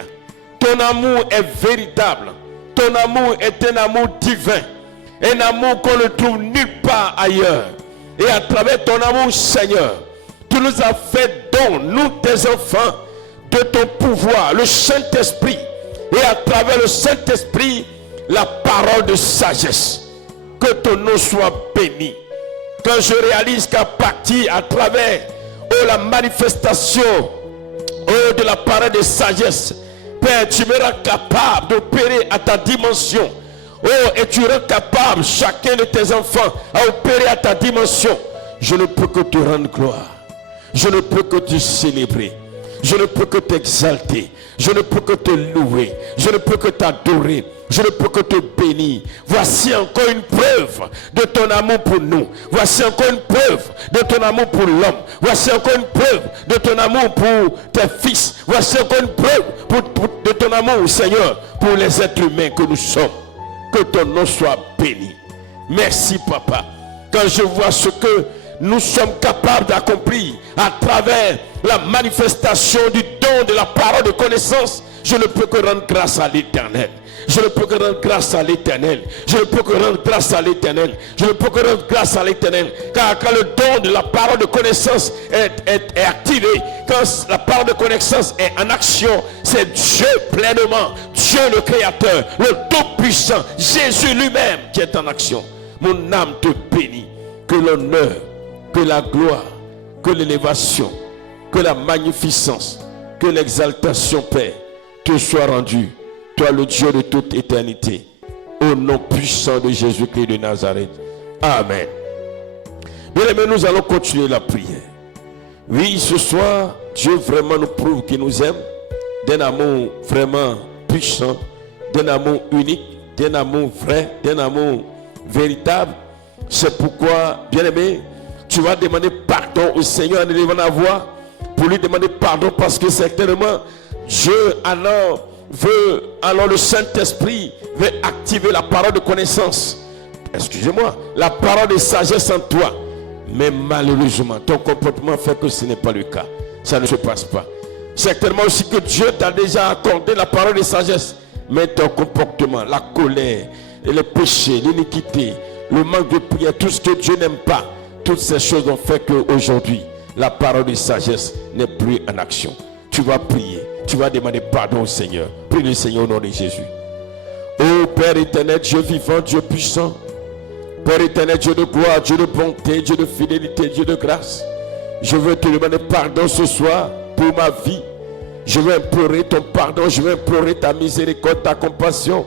Ton amour est véritable. Ton amour est un amour divin. Un amour qu'on ne trouve nulle part ailleurs. Et à travers ton amour, Seigneur, tu nous as fait don, nous tes enfants, de ton pouvoir, le Saint-Esprit. Et à travers le Saint-Esprit, la parole de sagesse. Que ton nom soit béni. Quand je réalise qu'à partir, à travers la manifestation de la parole de sagesse, Père, tu me rends capable d'opérer à ta dimension. Et tu rends capable chacun de tes enfants à opérer à ta dimension. Je ne peux que te rendre gloire. Je ne peux que te célébrer. Je ne peux que t'exalter. Je ne peux que te louer. Je ne peux que t'adorer. Je ne peux que te bénir. Voici encore une preuve de ton amour pour nous. Voici encore une preuve de ton amour pour l'homme. Voici encore une preuve de ton amour pour tes fils. Voici encore une preuve de ton amour, Seigneur, pour les êtres humains que nous sommes. Que ton nom soit béni. Merci, Papa. Quand je vois ce que nous sommes capables d'accomplir à travers la manifestation du don de la parole de connaissance, je ne peux que rendre grâce à l'Éternel. Je ne peux que rendre grâce à l'Éternel. Je ne peux que rendre grâce à l'Éternel. Je ne peux que rendre grâce à l'Éternel. Car quand le don de la parole de connaissance est activé, quand la parole de connaissance est en action, c'est Dieu pleinement, Dieu le Créateur, le Tout-Puissant, Jésus lui-même qui est en action. Mon âme te bénit. Que l'honneur, que la gloire, que l'élévation, que la magnificence, que l'exaltation, Père, te soit rendue. Toi, le Dieu de toute éternité, au nom puissant de Jésus-Christ de Nazareth. Amen. Bien aimé, nous allons continuer la prière. Oui, ce soir, Dieu vraiment nous prouve qu'il nous aime, d'un amour vraiment puissant, d'un amour unique, d'un amour vrai, d'un amour véritable. C'est pourquoi, bien aimé, tu vas demander pardon au Seigneur en élevant la voix pour lui demander pardon, parce que certainement Dieu alors le Saint-Esprit veut activer la parole de connaissance, excusez-moi, la parole de sagesse en toi. Mais malheureusement, ton comportement fait que ce n'est pas le cas. Ça ne se passe pas. Certainement aussi que Dieu t'a déjà accordé la parole de sagesse, mais ton comportement, la colère, et le péché, l'iniquité, le manque de prière, tout ce que Dieu n'aime pas, toutes ces choses ont fait qu'aujourd'hui, la parole de sagesse n'est plus en action. Tu vas prier, tu vas demander pardon au Seigneur. Prie le Seigneur au nom de Jésus. Ô Père éternel, Dieu vivant, Dieu puissant, Père éternel, Dieu de gloire, Dieu de bonté, Dieu de fidélité, Dieu de grâce, je veux te demander pardon ce soir pour ma vie. Je veux implorer ton pardon, je veux implorer ta miséricorde, ta compassion.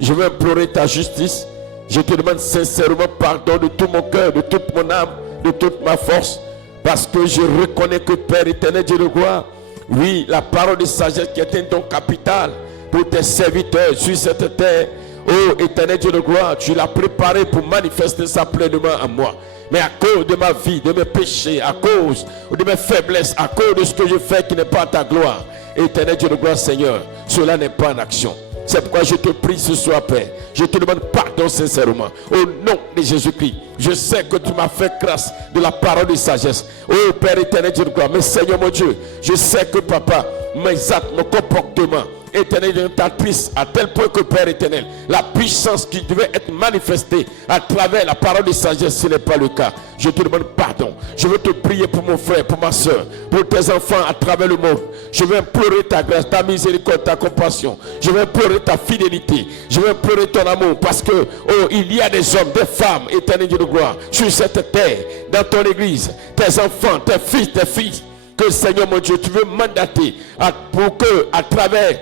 Je veux implorer ta justice. Je te demande sincèrement pardon de tout mon cœur, de toute mon âme, de toute ma force. Parce que je reconnais que Père éternel, Dieu de gloire, oui, la parole de sagesse qui est un don capital pour tes serviteurs sur cette terre. Oh éternel Dieu de gloire, tu l'as préparé pour manifester ça pleinement en moi. Mais à cause de ma vie, de mes péchés, à cause de mes faiblesses, à cause de ce que je fais qui n'est pas à ta gloire, éternel Dieu de gloire, Seigneur, cela n'est pas en action. C'est pourquoi je te prie ce soir, Père. Je te demande pardon sincèrement. Au nom de Jésus-Christ, je sais que tu m'as fait grâce de la parole de sagesse. Oh Père éternel Dieu de gloire, mais Seigneur mon Dieu, je sais que Papa, mes actes, mon comportement, éternel, triste à tel point que Père éternel, la puissance qui devait être manifestée à travers la parole de sagesse, ce n'est pas le cas. Je te demande pardon. Je veux te prier pour mon frère, pour ma soeur, pour tes enfants à travers le monde. Je veux implorer ta grâce, ta miséricorde, ta compassion. Je veux implorer ta fidélité. Je veux implorer ton amour parce que il y a des hommes, des femmes, éternel Dieu de gloire, sur cette terre, dans ton église, tes enfants, tes fils, tes filles, que Seigneur mon Dieu, tu veux mandater pour que à travers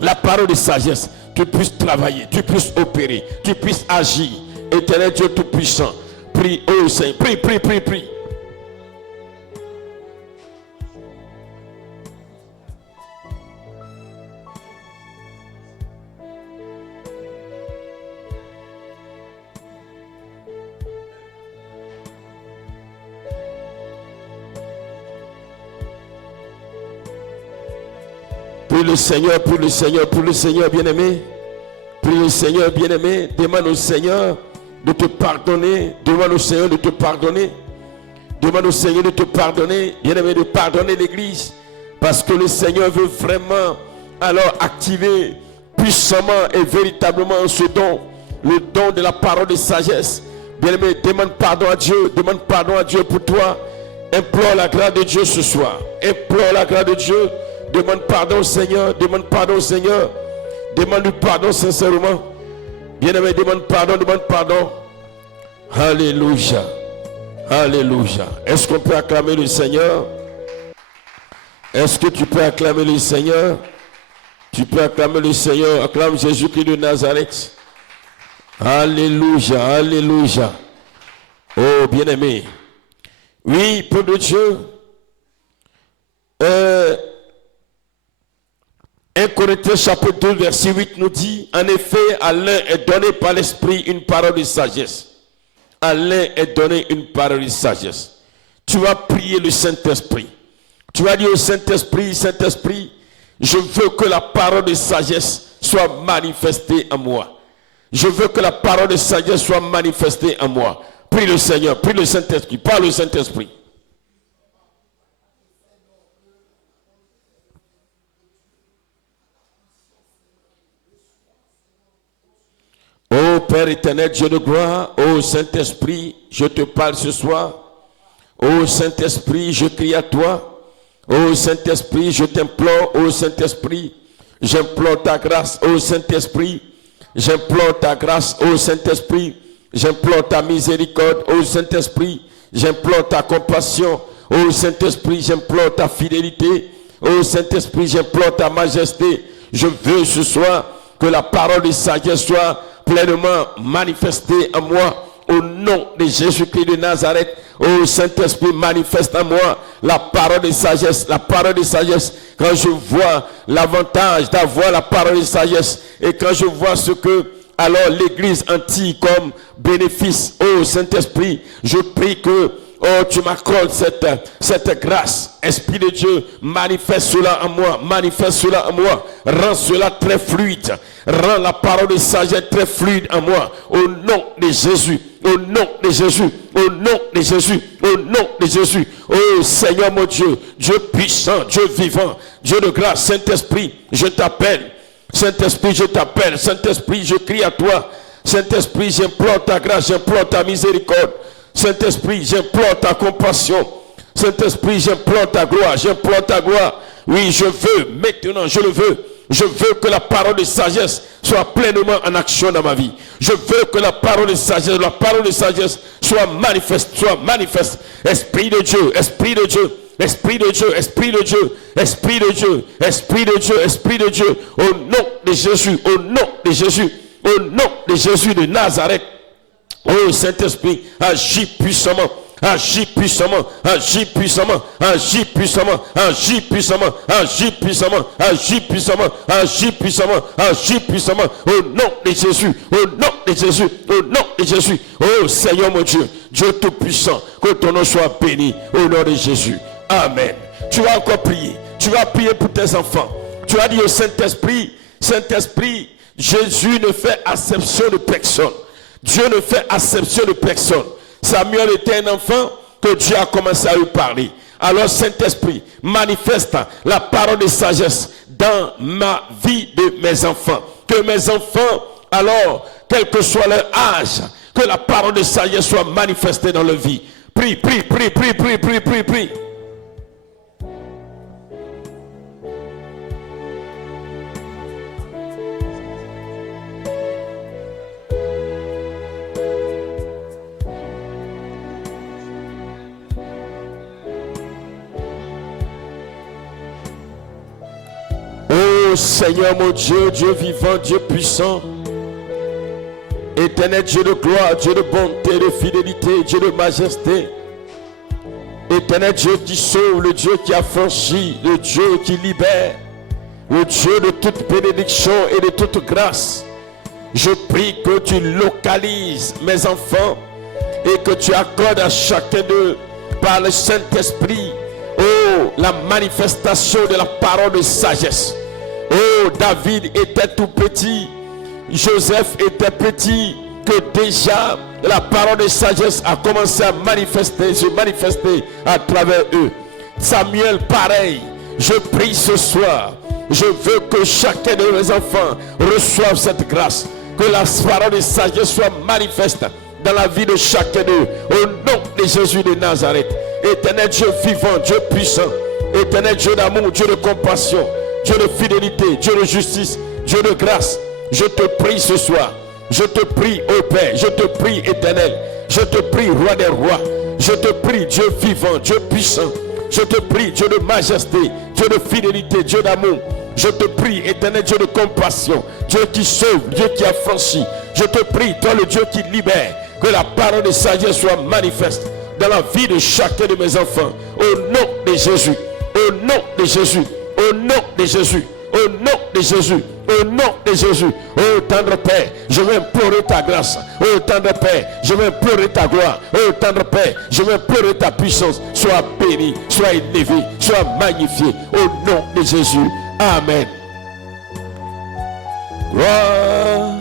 la parole de sagesse, tu puisses travailler, tu puisses opérer, tu puisses agir. Éternel Dieu Tout-Puissant, prie, oh Seigneur, prie. Prie le Seigneur bien-aimé. Prie le Seigneur bien-aimé. Demande au Seigneur de te pardonner. Demande au Seigneur de te pardonner. Demande au Seigneur de te pardonner. Bien-aimé, de pardonner l'Église. Parce que le Seigneur veut vraiment alors activer puissamment et véritablement ce don. Le don de la parole de sagesse. Bien-aimé, demande pardon à Dieu. Demande pardon à Dieu pour toi. Implore la grâce de Dieu ce soir. Implore la grâce de Dieu. Demande pardon au Seigneur. Demande pardon au Seigneur. Demande-lui pardon sincèrement. Bien-aimé, demande pardon. Alléluia. Alléluia. Est-ce qu'on peut acclamer le Seigneur? Est-ce que tu peux acclamer le Seigneur? Tu peux acclamer le Seigneur. Acclame Jésus-Christ de Nazareth. Alléluia. Alléluia. Oh, bien-aimé. Oui, peuple de Dieu. 1 Corinthiens chapitre 2 verset 8 nous dit, en effet, à l'un est donné par l'Esprit une parole de sagesse. À l'un est donné une parole de sagesse. Tu vas prier le Saint-Esprit. Tu vas dire au Saint-Esprit, Saint-Esprit, je veux que la parole de sagesse soit manifestée en moi. Je veux que la parole de sagesse soit manifestée en moi. Prie le Seigneur, prie le Saint-Esprit, parle au Saint-Esprit. Ô Père éternel, Dieu de gloire, ô Saint-Esprit, je te parle ce soir. Ô Saint-Esprit, je crie à toi. Ô Saint-Esprit, je t'implore. Ô Saint-Esprit, j'implore ta grâce. Ô Saint-Esprit, j'implore ta grâce. Ô Saint-Esprit, j'implore ta miséricorde. Ô Saint-Esprit, j'implore ta compassion. Ô Saint-Esprit, j'implore ta fidélité. Ô Saint-Esprit, j'implore ta majesté. Je veux ce soir que la parole de sagesse soit pleinement manifestée en moi. Au nom de Jésus-Christ de Nazareth, ô Saint-Esprit, manifeste en moi la parole de sagesse. La parole de sagesse, quand je vois l'avantage d'avoir la parole de sagesse et quand je vois ce que alors l'Église en tire comme bénéfice, ô Saint-Esprit, je prie que Oh, tu m'accordes cette grâce. Esprit de Dieu, manifeste cela en moi. Manifeste cela en moi. Rends cela très fluide. Rends la parole de sagesse très fluide en moi. Au nom de Jésus. Au nom de Jésus. Au nom de Jésus. Au nom de Jésus. Oh Seigneur mon Dieu. Dieu puissant. Dieu vivant. Dieu de grâce. Saint-Esprit, je t'appelle. Saint-Esprit, je t'appelle. Saint-Esprit, je crie à toi. Saint-Esprit, j'implore ta grâce. J'implore ta miséricorde. Saint-Esprit, j'implore ta compassion. Saint-Esprit, j'implore ta gloire. J'implore ta gloire. Oui, je veux, maintenant, je le veux. Je veux que la parole de sagesse soit pleinement en action dans ma vie. Je veux que la parole de sagesse soit manifeste, Esprit de Dieu, Esprit de Dieu, Esprit de Dieu, Esprit de Dieu, Esprit de Dieu, Esprit de Dieu, Esprit de Dieu, au nom de Jésus, au nom de Jésus, au nom de Jésus de Nazareth. Oh Saint-Esprit, agis puissamment. Agis puissamment, agis puissamment, agis puissamment, agis puissamment, agis puissamment, agis puissamment, agis puissamment, agis puissamment, au nom de Jésus, au nom de Jésus, au nom de Jésus. Oh Seigneur mon Dieu, Dieu tout-puissant, que ton nom soit béni au nom de Jésus. Amen. Tu vas encore prier, tu vas prier pour tes enfants. Tu vas dire au Saint-Esprit, Saint-Esprit, Jésus ne fait acception de personne. Dieu ne fait acception de personne. Samuel était un enfant que Dieu a commencé à lui parler. Alors Saint-Esprit, manifeste la parole de sagesse dans ma vie de mes enfants. Que mes enfants, alors, quel que soit leur âge, que la parole de sagesse soit manifestée dans leur vie. Prie, prie, prie, prie, prie, prie, prie, prie. Oh Seigneur mon Dieu, Dieu vivant, Dieu puissant, éternel Dieu de gloire, Dieu de bonté, de fidélité, Dieu de majesté, éternel Dieu qui sauve, le Dieu qui affranchit, le Dieu qui libère, le Dieu de toute bénédiction et de toute grâce. Je prie que tu localises mes enfants et que tu accordes à chacun d'eux par le Saint-Esprit, oh, la manifestation de la parole de sagesse. Oh, David était tout petit, Joseph était petit, que déjà la parole de sagesse a commencé à se manifester à travers eux. Samuel, pareil. Je prie ce soir, je veux que chacun de mes enfants reçoive cette grâce, que la parole de sagesse soit manifeste dans la vie de chacun d'eux, au nom de Jésus de Nazareth. Éternel Dieu vivant, Dieu puissant, éternel Dieu d'amour, Dieu de compassion, Dieu de fidélité, Dieu de justice, Dieu de grâce, je te prie ce soir. Je te prie, ô Père, je te prie, éternel. Je te prie, roi des rois. Je te prie, Dieu vivant, Dieu puissant. Je te prie, Dieu de majesté, Dieu de fidélité, Dieu d'amour. Je te prie, éternel Dieu de compassion, Dieu qui sauve, Dieu qui affranchit. Je te prie, toi le Dieu qui libère, que la parole de sagesse soit manifeste dans la vie de chacun de mes enfants. Au nom de Jésus, au nom de Jésus. Au nom de Jésus, au nom de Jésus, au nom de Jésus. Oh tendre Père, je vais implorer ta grâce. Oh tendre Père, je vais implorer ta gloire. Oh tendre Père, je vais implorer ta puissance. Sois béni, sois élevé, sois magnifié. Au nom de Jésus. Amen. Gloire,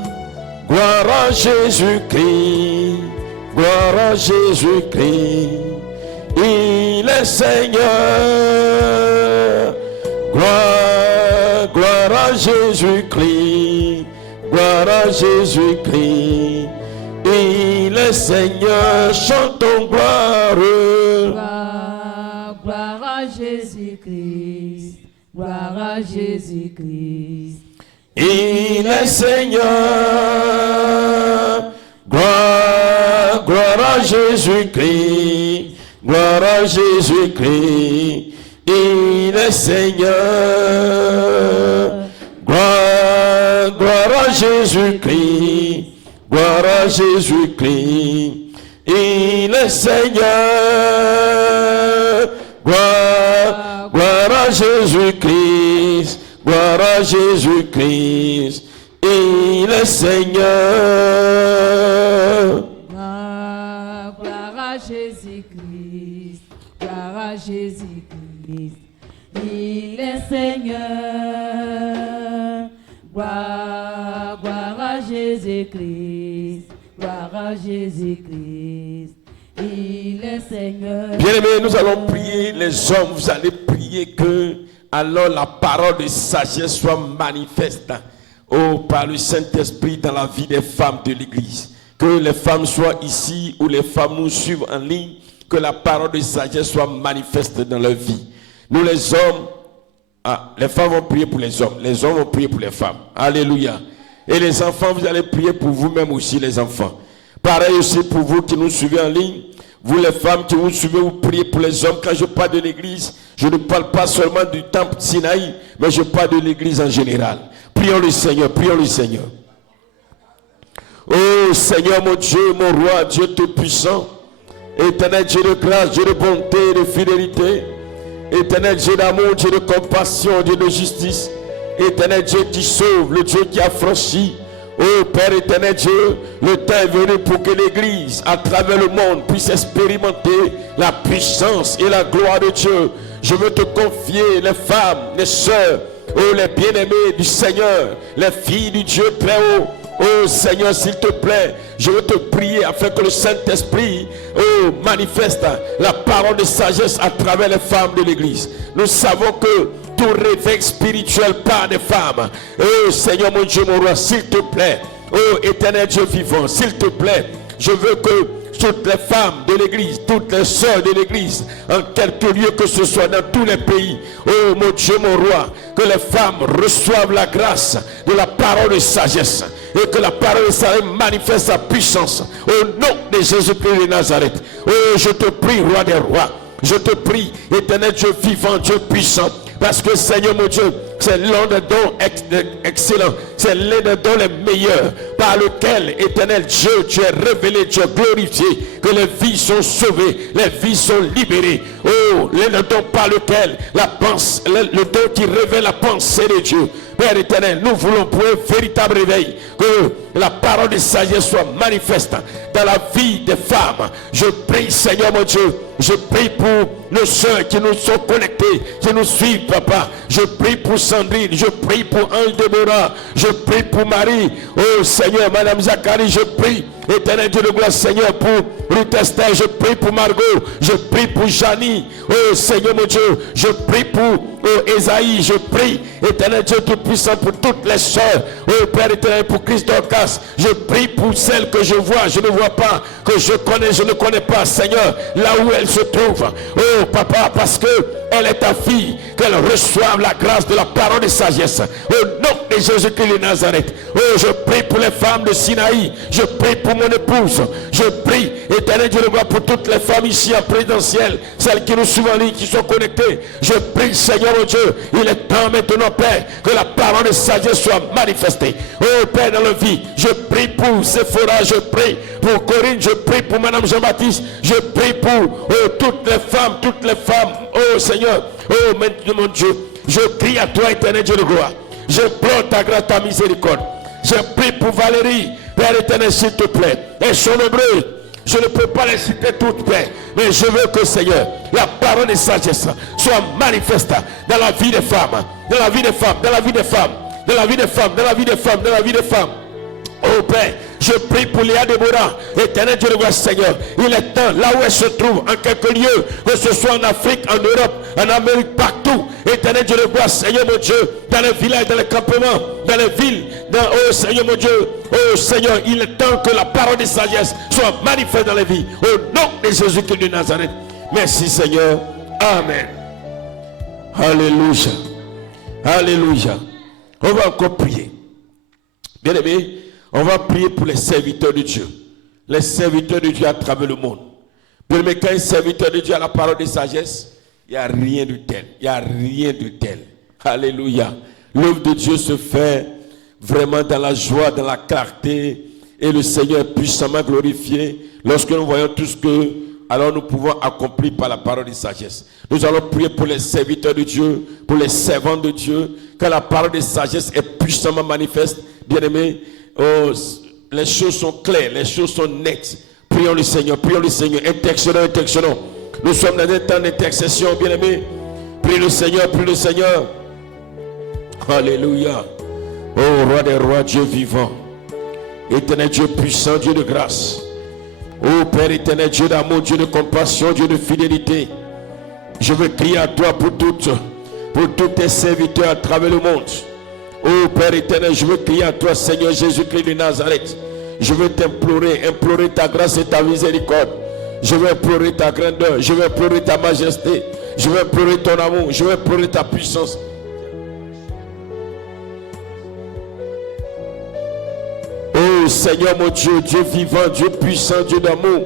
gloire à Jésus-Christ. Gloire à Jésus-Christ. Il est Seigneur. Gloire, gloire à Jésus-Christ, gloire à Jésus-Christ, il est Seigneur, chantons gloire. Gloire, gloire à Jésus-Christ, gloire à Jésus-Christ, il est Seigneur, gloire, gloire à Jésus-Christ, gloire à Jésus-Christ. Il est Seigneur, gloire, gloire à Jésus-Christ, gloire à Jésus-Christ. Il est Seigneur, gloire, gloire à Jésus-Christ, gloire à Jésus-Christ. Il est Seigneur, gloire à Jésus-Christ. à Jésus-Christ. Il est Seigneur. Gloire, gloire à Jésus-Christ. Gloire à Jésus-Christ. Il est Seigneur. Bien-aimés, nous allons prier. Les hommes, vous allez prier que alors la parole de sagesse soit manifeste par le Saint-Esprit dans la vie des femmes de l'Église. Que les femmes soient ici ou les femmes nous suivent en ligne, que la parole de sagesse soit manifeste dans leur vie. Nous les hommes, les femmes vont prier pour les hommes vont prier pour les femmes. Alléluia. Et les enfants, vous allez prier pour vous-même aussi, les enfants. Pareil aussi pour vous qui nous suivez en ligne. Vous les femmes qui vous suivez, vous priez pour les hommes. Quand je parle de l'église, je ne parle pas seulement du temple Sinaï, mais je parle de l'église en général. Prions le Seigneur, prions le Seigneur. Oh Seigneur mon Dieu, mon roi, Dieu tout-puissant, éternel Dieu de grâce, Dieu de bonté et de fidélité, éternel Dieu d'amour, Dieu de compassion, Dieu de justice, éternel Dieu qui sauve, le Dieu qui a franchi. Oh Père éternel Dieu, le temps est venu pour que l'Église, à travers le monde, puisse expérimenter la puissance et la gloire de Dieu. Je veux te confier les femmes, les sœurs, oh les bien-aimés du Seigneur, les filles du Dieu très haut. Oh Seigneur, s'il te plaît, je veux te prier afin que le Saint-Esprit manifeste la parole de sagesse à travers les femmes de l'Église. Nous savons que tout réveil spirituel par des femmes. Oh Seigneur mon Dieu, mon roi, s'il te plaît, oh éternel Dieu vivant, s'il te plaît, je veux que toutes les femmes de l'église, toutes les sœurs de l'église, en quelque lieu que ce soit dans tous les pays, oh mon Dieu, mon roi, que les femmes reçoivent la grâce de la parole de sagesse et que la parole de sagesse manifeste sa puissance au nom de Jésus-Christ de Nazareth. Oh, je te prie, roi des rois, je te prie, éternel Dieu vivant, Dieu puissant, parce que Seigneur mon Dieu, c'est l'un des dons excellents, c'est l'un des dons les meilleurs, par lequel, éternel Dieu, tu es révélé, tu es glorifié, que les vies sont sauvées, les vies sont libérées. Oh, le don par lequel le don qui révèle la pensée de Dieu. Père éternel, nous voulons pour un véritable réveil, que la parole de sagesse soit manifeste dans la vie des femmes. Je prie, Seigneur mon Dieu, je prie pour nos soeurs qui nous sont connectées, qui nous suivent, papa. Je prie pour Sandrine, je prie pour Ange Déborah, je prie pour Marie. Oh Seigneur, Madame Zacharie, je prie, éternel Dieu de gloire, Seigneur, pour Ruth Esther, je prie pour Margot, je prie pour Janie. Oh Seigneur mon Dieu, je prie pour Esaïe, je prie, éternel Dieu tout-puissant, pour toutes les soeurs. Oh Père éternel, pour Christ Dorcas, je prie pour celles que je vois, je ne vois pas, que je connais, je ne connais pas, Seigneur, là où elle se trouve. Oh Papa, parce que elle est ta fille, qu'elle reçoive la grâce de la parole de sagesse. Au nom de Jésus-Christ de Nazareth. Oh, je prie pour les femmes de Sinaï. Je prie pour mon épouse. Je prie, éternel Dieu de gloire, pour toutes les femmes ici en présentiel, celles qui nous suivent en ligne, qui sont connectées. Je prie, Seigneur mon Dieu, il est temps maintenant, Père, que la parole de sagesse soit manifestée. Oh Père, dans la vie, je prie pour Sephora, je prie pour Corinne, je prie pour Madame Jean-Baptiste, je prie pour toutes les femmes, oh Seigneur, oh maintenant mon Dieu, je crie à toi, éternel Dieu de gloire, je prends ta grâce, ta miséricorde, je prie pour Valérie, Père éternel, s'il te plaît, elles sont nombreuses, je ne peux pas les citer toutes, Père, mais je veux que, Seigneur, la parole de sagesse soit manifeste dans la vie des femmes, dans la vie des femmes, dans la vie des femmes, dans la vie des femmes, dans la vie des femmes, dans la vie des femmes. Oh Père, je prie pour Léa Déborah, éternel Dieu de gloire, Seigneur. Il est temps, là où elle se trouve, en quelques lieux, que ce soit en Afrique, en Europe, en Amérique, partout, éternel Dieu de gloire, Seigneur mon Dieu, dans les villages, dans les campements, dans les villes, oh Seigneur mon Dieu, oh Seigneur, il est temps que la parole de sagesse soit manifeste dans les vies. Au nom de Jésus-Christ de Nazareth. Merci Seigneur. Amen. Alléluia. Alléluia. On va encore prier. Bien aimé, on va prier pour les serviteurs de Dieu. Les serviteurs de Dieu à travers le monde. Bien aimé, quand un serviteur de Dieu a la parole de sagesse, il n'y a rien de tel. Il n'y a rien de tel. Alléluia. L'œuvre de Dieu se fait vraiment dans la joie, dans la clarté. Et le Seigneur est puissamment glorifié lorsque nous voyons tout ce que alors nous pouvons accomplir par la parole de sagesse. Nous allons prier pour les serviteurs de Dieu, pour les servants de Dieu, que la parole de sagesse est puissamment manifeste. Bien-aimés, oh, les choses sont claires, les choses sont nettes. Prions le Seigneur, intercédons. Nous sommes dans un temps d'intercession, bien-aimés. Prie le Seigneur, prie le Seigneur. Alléluia. Oh, roi des rois, Dieu vivant. Éternel Dieu puissant, Dieu de grâce. Oh, Père éternel, Dieu d'amour, Dieu de compassion, Dieu de fidélité. Je veux crier à toi pour tous tes serviteurs à travers le monde. Oh, Père éternel, je veux crier à toi, Seigneur Jésus-Christ de Nazareth. Je veux implorer ta grâce et ta miséricorde. Je veux implorer ta grandeur, je veux implorer ta majesté. Je veux implorer ton amour, je veux implorer ta puissance. Oh Seigneur mon Dieu, Dieu vivant, Dieu puissant, Dieu d'amour.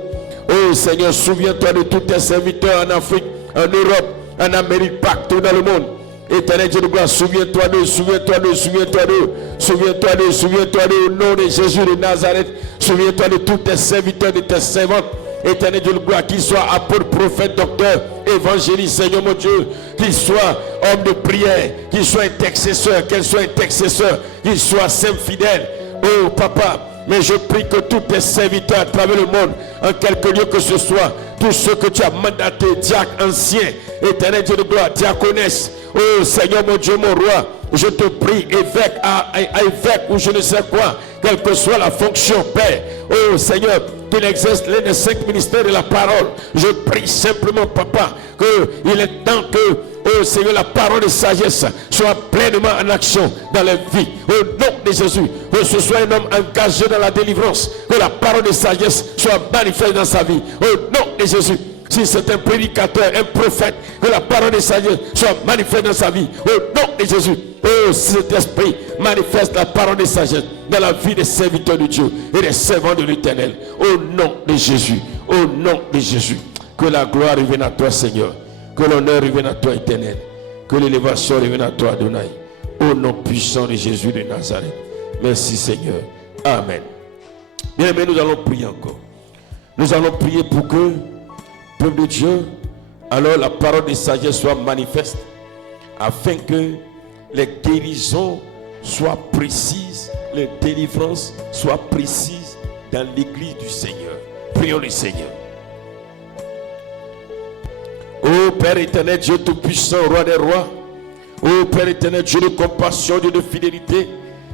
Oh Seigneur, souviens-toi de tous tes serviteurs en Afrique, en Europe, en Amérique, partout dans le monde. Éternel Dieu de gloire, souviens-toi d'eux, souviens-toi d'eux, souviens-toi d'eux, souviens-toi d'eux, souviens-toi d'eux, au nom de Jésus de Nazareth. Souviens-toi de tous tes serviteurs, de tes servantes. Éternel Dieu de gloire, qu'ils soient apôtres, prophètes, docteurs, évangélistes, Seigneur mon Dieu, qu'ils soient hommes de prière, qu'ils soient intercesseurs, qu'elles soient intercesseurs, qu'ils soient saints fidèles. Oh Papa, mais je prie que tous tes serviteurs à travers le monde, en quelque lieu que ce soit, tous ceux que tu as mandatés, diacres anciens, éternel Dieu de gloire, diaconesses, oh Seigneur mon Dieu, mon roi, je te prie, évêque à évêque ou je ne sais quoi, quelle que soit la fonction, Père, oh Seigneur, qu'il exerce l'un des 5 ministères de la parole. Je prie simplement, Papa, qu'il est temps que, oh Seigneur, la parole de sagesse soit pleinement en action dans la vie. Au nom de Jésus, que ce soit un homme engagé dans la délivrance, que la parole de sagesse soit manifeste dans sa vie. Au nom de Jésus. Si c'est un prédicateur, un prophète, que la parole de sagesse soit manifeste dans sa vie. Au nom de Jésus. Oh, cet esprit manifeste la parole de sagesse dans la vie des serviteurs de Dieu et des servants de l'Éternel. Au nom de Jésus. Au nom de Jésus. Que la gloire revienne à toi, Seigneur. Que l'honneur revienne à toi, Éternel. Que l'élévation revienne à toi, Adonai. Au nom puissant de Jésus de Nazareth. Merci, Seigneur. Amen. Bien aimé, nous allons prier encore. Nous allons prier pour que peuple de Dieu, alors la parole de sagesse soit manifeste, afin que les guérisons soient précises, les délivrances soient précises dans l'église du Seigneur. Prions le Seigneur. Ô Père éternel, Dieu tout-puissant, roi des rois, ô Père éternel, Dieu de compassion, Dieu de fidélité,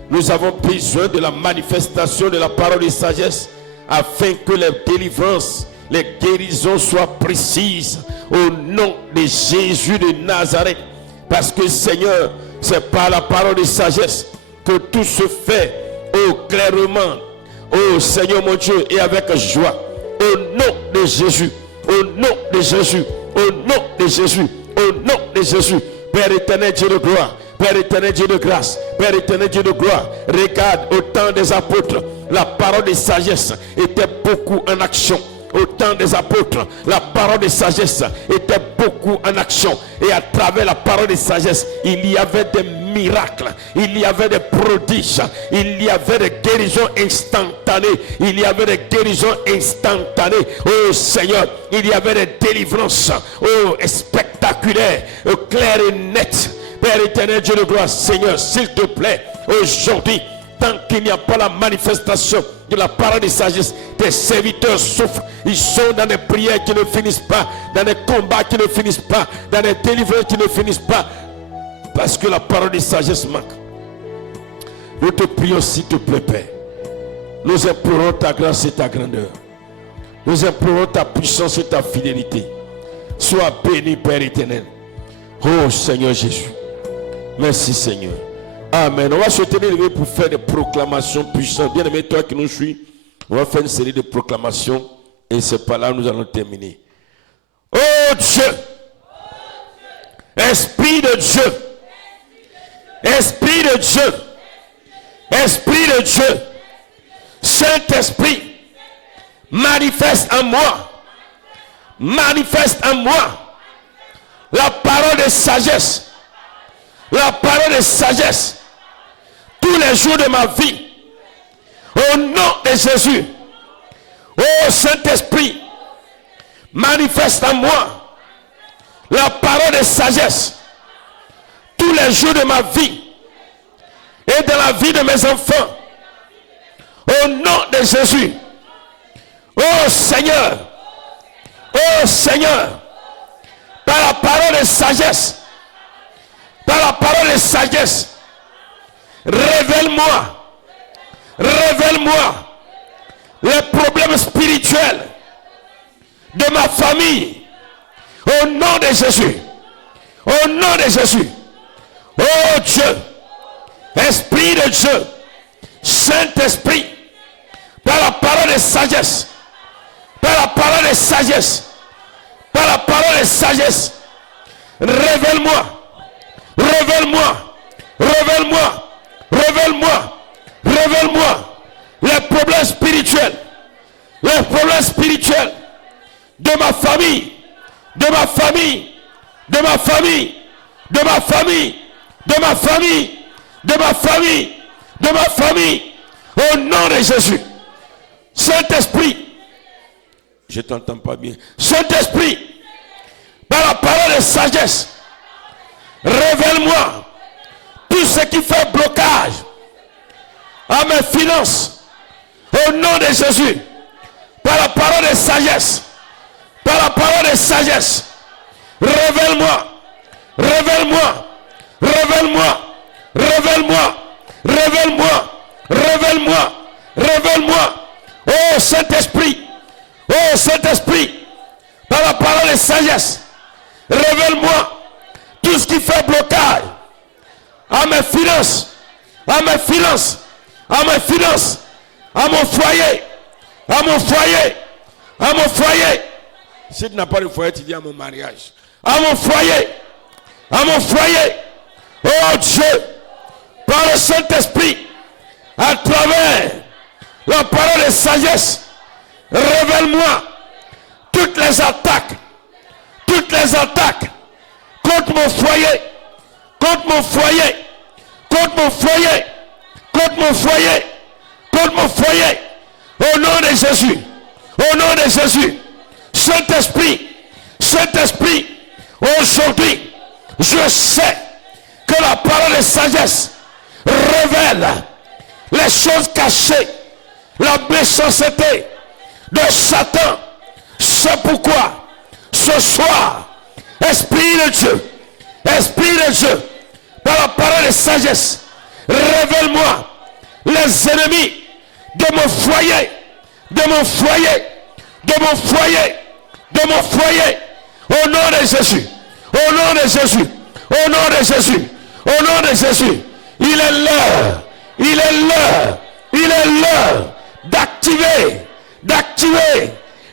nous avons besoin de la manifestation de la parole de sagesse, afin que les délivrances, les guérisons soient précises au nom de Jésus de Nazareth. Parce que Seigneur, c'est par la parole de sagesse que tout se fait, oh clairement, oh Seigneur mon Dieu, et avec joie. Au nom de Jésus, au nom de Jésus, au nom de Jésus, au nom de Jésus. Père éternel, Dieu de gloire, Père éternel, Dieu de grâce, Père éternel, Dieu de gloire, regarde au temps des apôtres, la parole de sagesse était beaucoup en action. Au temps des apôtres, la parole de sagesse était beaucoup en action. Et à travers la parole de sagesse, il y avait des miracles, il y avait des prodiges, il y avait des guérisons instantanées, il y avait des guérisons instantanées. Oh Seigneur, il y avait des délivrances, oh spectaculaires, claires et nettes. Père éternel, Dieu de gloire, Seigneur, s'il te plaît, aujourd'hui, tant qu'il n'y a pas la manifestation de la parole de sagesse, tes serviteurs souffrent. Ils sont dans des prières qui ne finissent pas, dans des combats qui ne finissent pas, dans des délivrances qui ne finissent pas, parce que la parole de sagesse manque. Nous te prions, s'il te plaît, Père. Nous implorons ta grâce et ta grandeur. Nous implorons ta puissance et ta fidélité. Sois béni, Père éternel. Oh Seigneur Jésus. Merci Seigneur. Amen. On va se tenir pour faire des proclamations puissantes. Bien aimé, toi qui nous suis, on va faire une série de proclamations et c'est par là que nous allons terminer. Oh Dieu, Esprit de Dieu, Esprit de Dieu, Esprit de Dieu, Saint-Esprit, manifeste en moi, manifeste en moi la parole de sagesse, la parole de sagesse tous les jours de ma vie. Au nom de Jésus. Oh Saint-Esprit, manifeste en moi la parole de sagesse tous les jours de ma vie et dans la vie de mes enfants. Au nom de Jésus. Oh Seigneur, Oh Seigneur, par la parole de sagesse, par la parole de sagesse, révèle-moi les problèmes spirituels de ma famille. Au nom de Jésus. Au nom de Jésus. Oh Dieu, Esprit de Dieu, Saint-Esprit, par la parole de sagesse, par la parole de sagesse, par la parole de sagesse, révèle-moi, révèle-moi, révèle-moi, révèle-moi, révèle-moi les problèmes spirituels de ma famille, de ma famille, de ma famille, de ma famille, de ma famille, de ma famille, de ma famille, au nom de Jésus. Saint-Esprit, je t'entends pas bien. Saint-Esprit, par la parole de sagesse, révèle-moi tout ce qui fait blocage à mes finances, au nom de Jésus, par la parole de sagesse, par la parole de sagesse, révèle-moi, révèle-moi, révèle-moi, révèle-moi, révèle-moi, révèle-moi, révèle-moi, oh Saint-Esprit, par la parole de sagesse, révèle-moi tout ce qui fait blocage à mes finances, à mes finances, à mes finances, à mon foyer, à mon foyer, à mon foyer. Si tu n'as pas de foyer, tu dis à mon mariage. À mon foyer, à mon foyer. Oh Dieu, par le Saint-Esprit, à travers la parole de sagesse, révèle-moi toutes les attaques contre mon foyer, contre mon foyer, contre mon foyer, contre mon foyer, contre mon foyer, au nom de Jésus, au nom de Jésus. Saint-Esprit, Saint-Esprit, aujourd'hui, je sais que la parole de sagesse révèle les choses cachées, la méchanceté de Satan. C'est pourquoi, ce soir, Esprit de Dieu, par la parole de sagesse, révèle-moi les ennemis de mon foyer, de mon foyer, de mon foyer, de mon foyer, au nom de Jésus, au nom de Jésus, au nom de Jésus, au nom de Jésus. Il est l'heure, il est l'heure, il est l'heure d'activer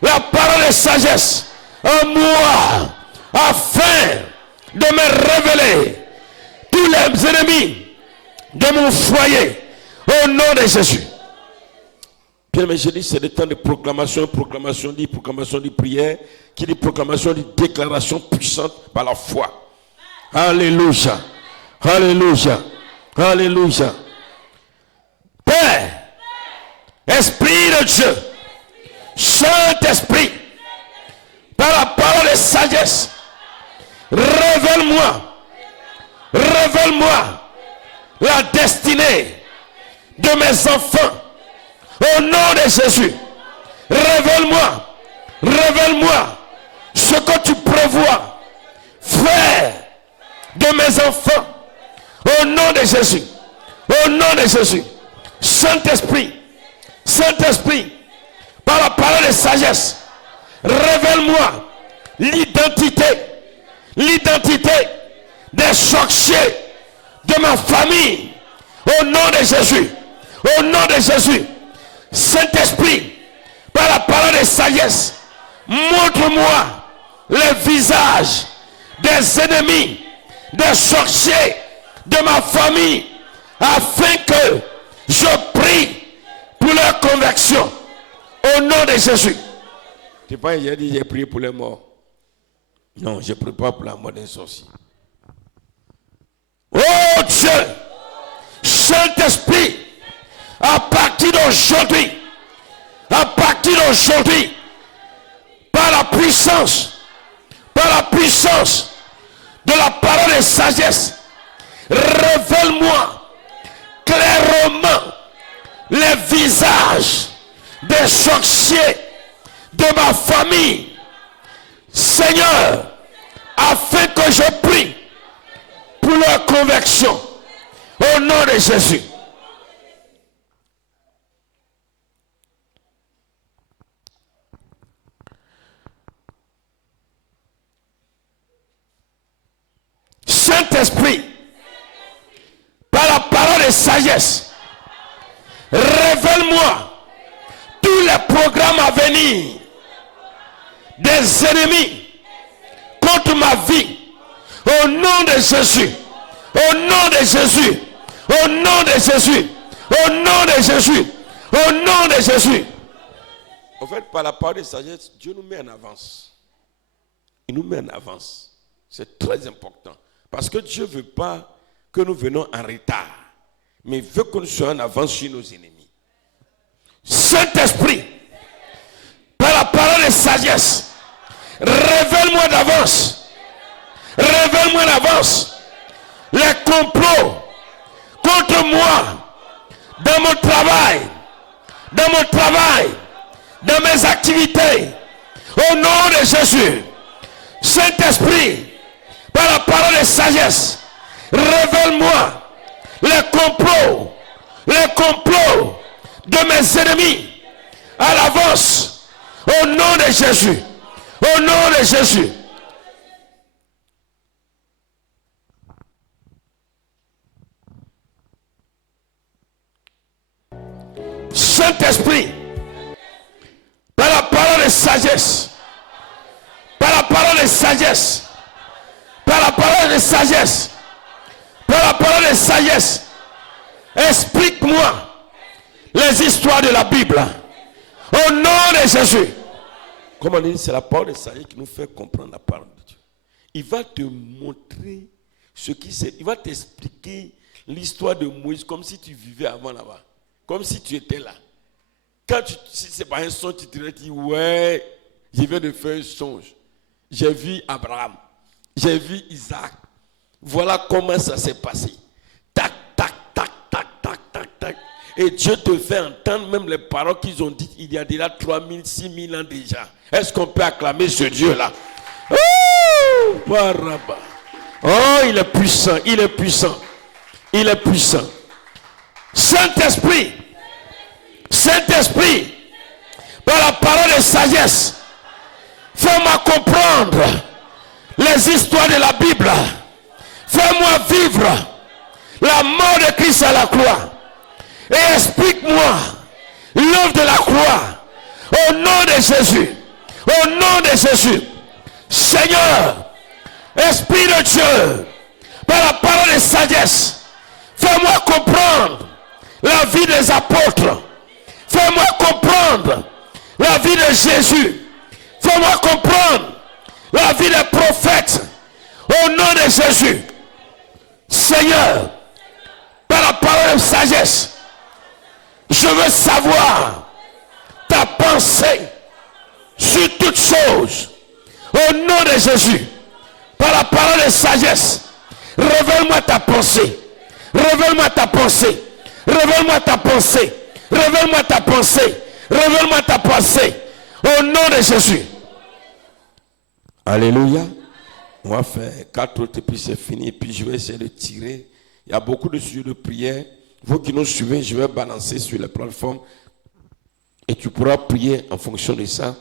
la parole de sagesse en moi, afin de me révéler tous les ennemis de mon foyer, au nom de Jésus. Bien, mais je dis, c'est le temps de proclamation, proclamation dit prière, qui dit proclamation dit déclaration puissante par la foi. Alléluia, alléluia, alléluia. Père, Esprit de Dieu, Saint-Esprit, par la parole de sagesse, révèle-moi la destinée de mes enfants, au nom de Jésus. Révèle-moi ce que tu prévois faire de mes enfants, au nom de Jésus, au nom de Jésus. Saint-Esprit, par la parole de sagesse, révèle-moi l'identité des sorciers de ma famille, au nom de Jésus, au nom de Jésus. Saint-Esprit, par la parole de sagesse, montre-moi les visages des ennemis, des sorciers de ma famille, afin que je prie pour leur conversion, au nom de Jésus. Tu penses que j'ai dit j'ai prié pour les morts? Non, je ne prie pas pour la mort des sorciers. Oh Dieu, Saint-Esprit, à partir d'aujourd'hui, par la puissance de la parole de sagesse, révèle-moi clairement les visages des sorciers de ma famille, Seigneur, afin que je prie pour leur conversion. Au nom de Jésus. Saint-Esprit, par la parole de sagesse, révèle-moi tous les programmes à venir des ennemis contre ma vie. Au nom de Jésus. Au nom de Jésus. Au nom de Jésus. Au nom de Jésus. Au nom de Jésus. En fait, par la parole de sagesse, Dieu nous met en avance. Il nous met en avance. C'est très important. Parce que Dieu ne veut pas que nous venons en retard. Mais il veut que nous soyons en avance sur nos ennemis. Saint-Esprit, par la parole de sagesse, révèle-moi d'avance. Révèle-moi d'avance les complots contre moi dans mon travail, dans mes activités. Au nom de Jésus, Saint-Esprit, par la parole de sagesse, révèle-moi les complots de mes ennemis à l'avance. Au nom de Jésus. Au nom de Jésus. Saint-Esprit, par la parole de sagesse, par la parole de sagesse, par la parole de sagesse, par la parole de sagesse, explique-moi les histoires de la Bible. Au nom de Jésus. Comme on dit, c'est la parole de sagesse qui nous fait comprendre la parole de Dieu. Il va te montrer ce qui c'est. Il va t'expliquer l'histoire de Moïse comme si tu vivais avant là-bas. Comme si tu étais là. Quand si c'est pas un songe, tu te dis, ouais, je viens de faire un songe. J'ai vu Abraham. J'ai vu Isaac. Voilà comment ça s'est passé. Tac, tac, tac, tac, tac, tac, tac. Et Dieu te fait entendre même les paroles qu'ils ont dites il y a déjà 3000, 6000 ans déjà. Est-ce qu'on peut acclamer ce Dieu-là? Oh, il est puissant, il est puissant. Il est puissant. Saint-Esprit, Saint-Esprit, par la parole de sagesse, fais-moi comprendre les histoires de la Bible. Fais-moi vivre la mort de Christ à la croix. Et explique-moi l'œuvre de la croix. Au nom de Jésus. Au nom de Jésus. Seigneur, Esprit de Dieu, par la parole de sagesse, fais-moi comprendre la vie des apôtres. Fais-moi comprendre la vie de Jésus. Fais-moi comprendre la vie des prophètes. Au nom de Jésus. Seigneur, par la parole de sagesse, je veux savoir ta pensée sur toutes choses. Au nom de Jésus, par la parole de sagesse, révèle-moi ta pensée. Révèle-moi ta pensée. Révèle-moi ta pensée. Révèle-moi ta pensée. Révèle-moi ta pensée. Au nom de Jésus. Alléluia. On va faire 4 autres et puis c'est fini. Puis je vais essayer de tirer. Il y a beaucoup de sujets de prière. Vous qui nous suivez, je vais balancer sur les plateformes. Et tu pourras prier en fonction de ça.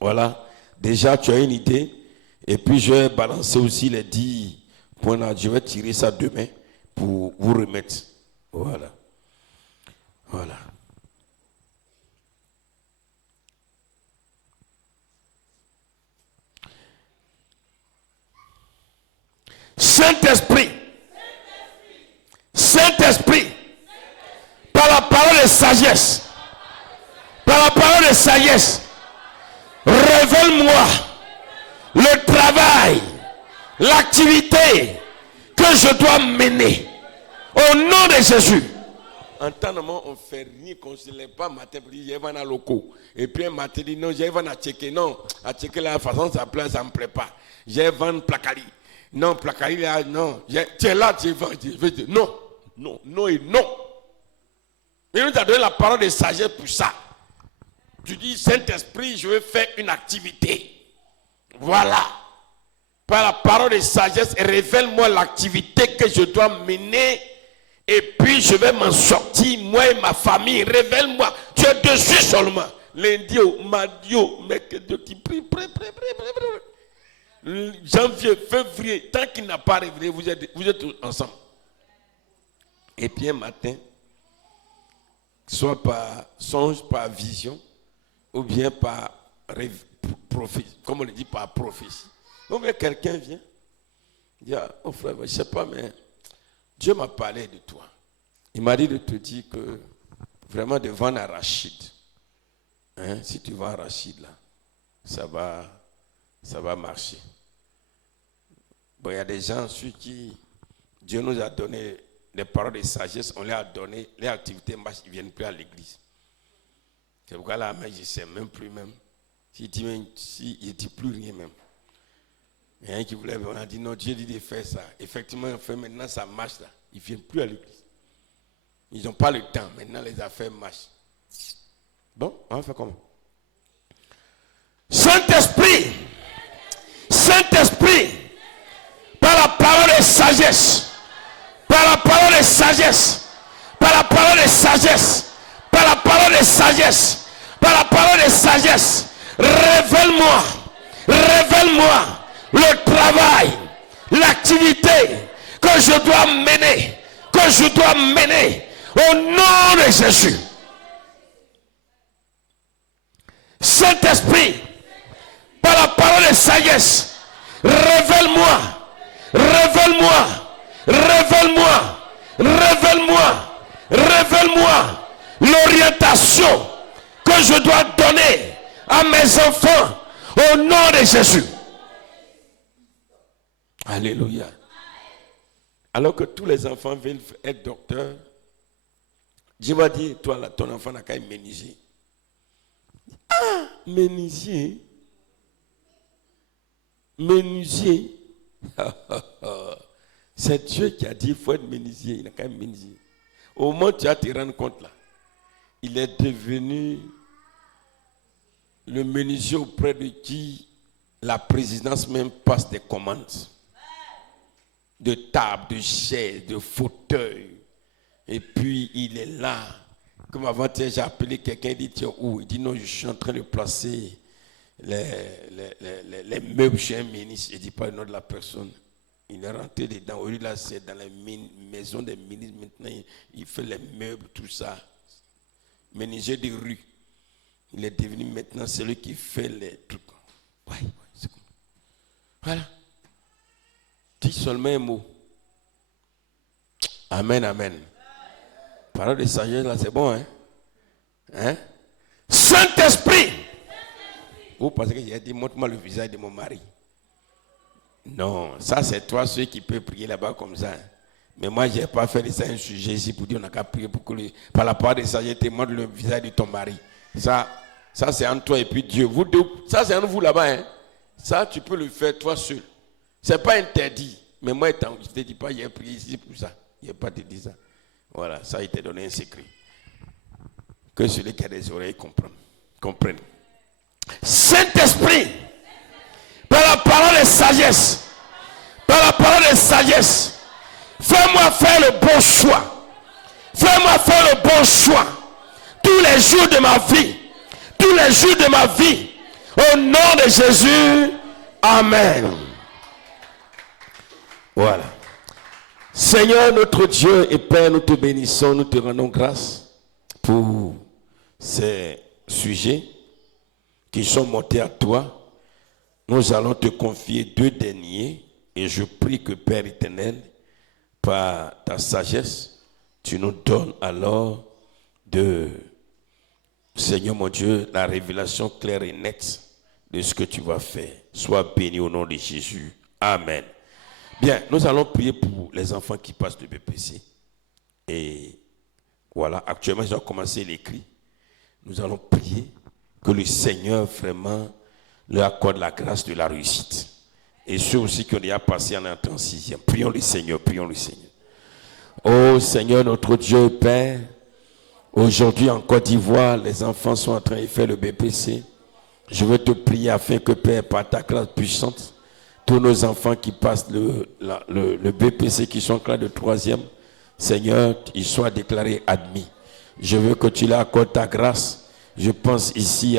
Voilà. Déjà, tu as une idée. Et puis je vais balancer aussi les 10 points là. Je vais tirer ça demain pour vous remettre. Voilà. Voilà. Saint-Esprit. Saint-Esprit. Par la parole de sagesse. Par la parole de sagesse. Révèle-moi le travail, l'activité que je dois mener. Au nom de Jésus. En temps moment, on fait rien, qu'on ne se lève pas matin pour dire, j'ai un loco. Et puis un matin, dit non, j'ai à checker. Non, à checker la façon, ça me plaît pas. J'ai un placali. Non, placali, là, non. Tu es là, tu vas dire, non, non, non et non. Il nous a donné la parole de sagesse pour ça. Tu dis, Saint-Esprit, je vais faire une activité. Voilà. Par la parole de sagesse, révèle-moi l'activité que je dois mener. Et puis je vais m'en sortir, moi et ma famille. Révèle-moi. Tu es dessus seulement. Lundi, mardi, mercredi, prie. Janvier, février, tant qu'il n'a pas révélé, vous êtes ensemble. Et puis un matin, soit par songe, par vision, ou bien par prophétie, comme on le dit, par prophétie. Ou bien quelqu'un vient, dit, oh frère, je ne sais pas, mais Dieu m'a parlé de toi. Il m'a dit de te dire que vraiment de vendre arachide. Hein, si tu vends arachide là, ça va marcher. Bon, il y a des gens sur qui Dieu nous a donné des paroles de sagesse, on leur a donné, les activités marchent, ils ne viennent plus à l'église. C'est pourquoi là, je ne sais même plus même. S'il ne dit plus rien même. Il y a un qui voulait, on a dit non, Dieu dit de faire ça. Effectivement, on fait maintenant, ça marche là. Ils ne viennent plus à l'église. Ils n'ont pas le temps. Maintenant, les affaires marchent. Bon, on va faire comment? Saint-Esprit, par la parole de sagesse, par la parole de sagesse, par la parole de sagesse, par la parole de sagesse, par la parole de sagesse, révèle-moi le travail, l'activité que je dois mener au nom de Jésus. Saint-Esprit, par la parole de sagesse, révèle-moi l'orientation que je dois donner à mes enfants au nom de Jésus. Alléluia. Alors que tous les enfants veulent être docteurs, Dieu va dire, toi là, ton enfant n'a qu'à être menuisier. Ah, menuisier. C'est Dieu qui a dit, il faut être menuisier. Il n'a qu'à être menuisier. Au moment où tu vas te rendre compte là, il est devenu le menuisier auprès de qui la présidence même passe des commandes. De table, de chaise, de fauteuil. Et puis il est là. Comme avant-hier, j'ai appelé quelqu'un, il dit, tiens, où? Il dit, non, je suis en train de placer les meubles chez un ministre. Je ne dis pas le nom de la personne. Il est rentré dedans. Au lieu de là, c'est dans la maison des ministres. Maintenant, il fait les meubles, tout ça. Menuisier de rue. Il est devenu maintenant celui qui fait les trucs. Ouais, c'est comme... Voilà. Dis seulement un mot. Amen, amen. Parole de sagesse, là, c'est bon, hein? Saint-Esprit! Vous pensez que j'ai dit, montre-moi le visage de mon mari. Non, ça c'est toi ceux qui peuvent prier là-bas comme ça. Mais moi, je n'ai pas fait de ça un sujet ici pour dire on n'a qu'à prier pour que par la parole de sagesse, te montre le visage de ton mari. Ça c'est entre toi et puis Dieu. Vous deux, ça c'est entre vous là-bas, hein? Ça, tu peux le faire toi seul. Ce n'est pas interdit. Mais moi, je ne te dis pas, j'ai prié ici pour ça. Je n'ai pas te dit ça. Voilà, ça, il t'a donné un secret. Que celui qui a des oreilles comprenne. Saint-Esprit, par la parole de sagesse, fais-moi faire le bon choix. Fais-moi faire le bon choix. Tous les jours de ma vie. Au nom de Jésus. Amen. Voilà. Seigneur notre Dieu et Père, nous te bénissons, nous te rendons grâce pour ces sujets qui sont montés à toi. Nous allons te confier 2 derniers et je prie que Père éternel, par ta sagesse, tu nous donnes alors Seigneur mon Dieu, la révélation claire et nette de ce que tu vas faire. Sois béni au nom de Jésus. Amen. Bien, nous allons prier pour les enfants qui passent le BPC. Et voilà, actuellement, j'ai commencé l'écrit. Nous allons prier que le Seigneur vraiment leur accorde la grâce de la réussite. Et ceux aussi qui ont déjà passé en entrée en 6e. Prions le Seigneur. Oh Seigneur, notre Dieu et Père, aujourd'hui en Côte d'Ivoire, les enfants sont en train de faire le BPC. Je veux te prier afin que, Père, par ta grâce puissante, tous nos enfants qui passent le BPC, qui sont en classe de 3e, Seigneur, ils soient déclarés admis. Je veux que tu leur accordes ta grâce. Je pense ici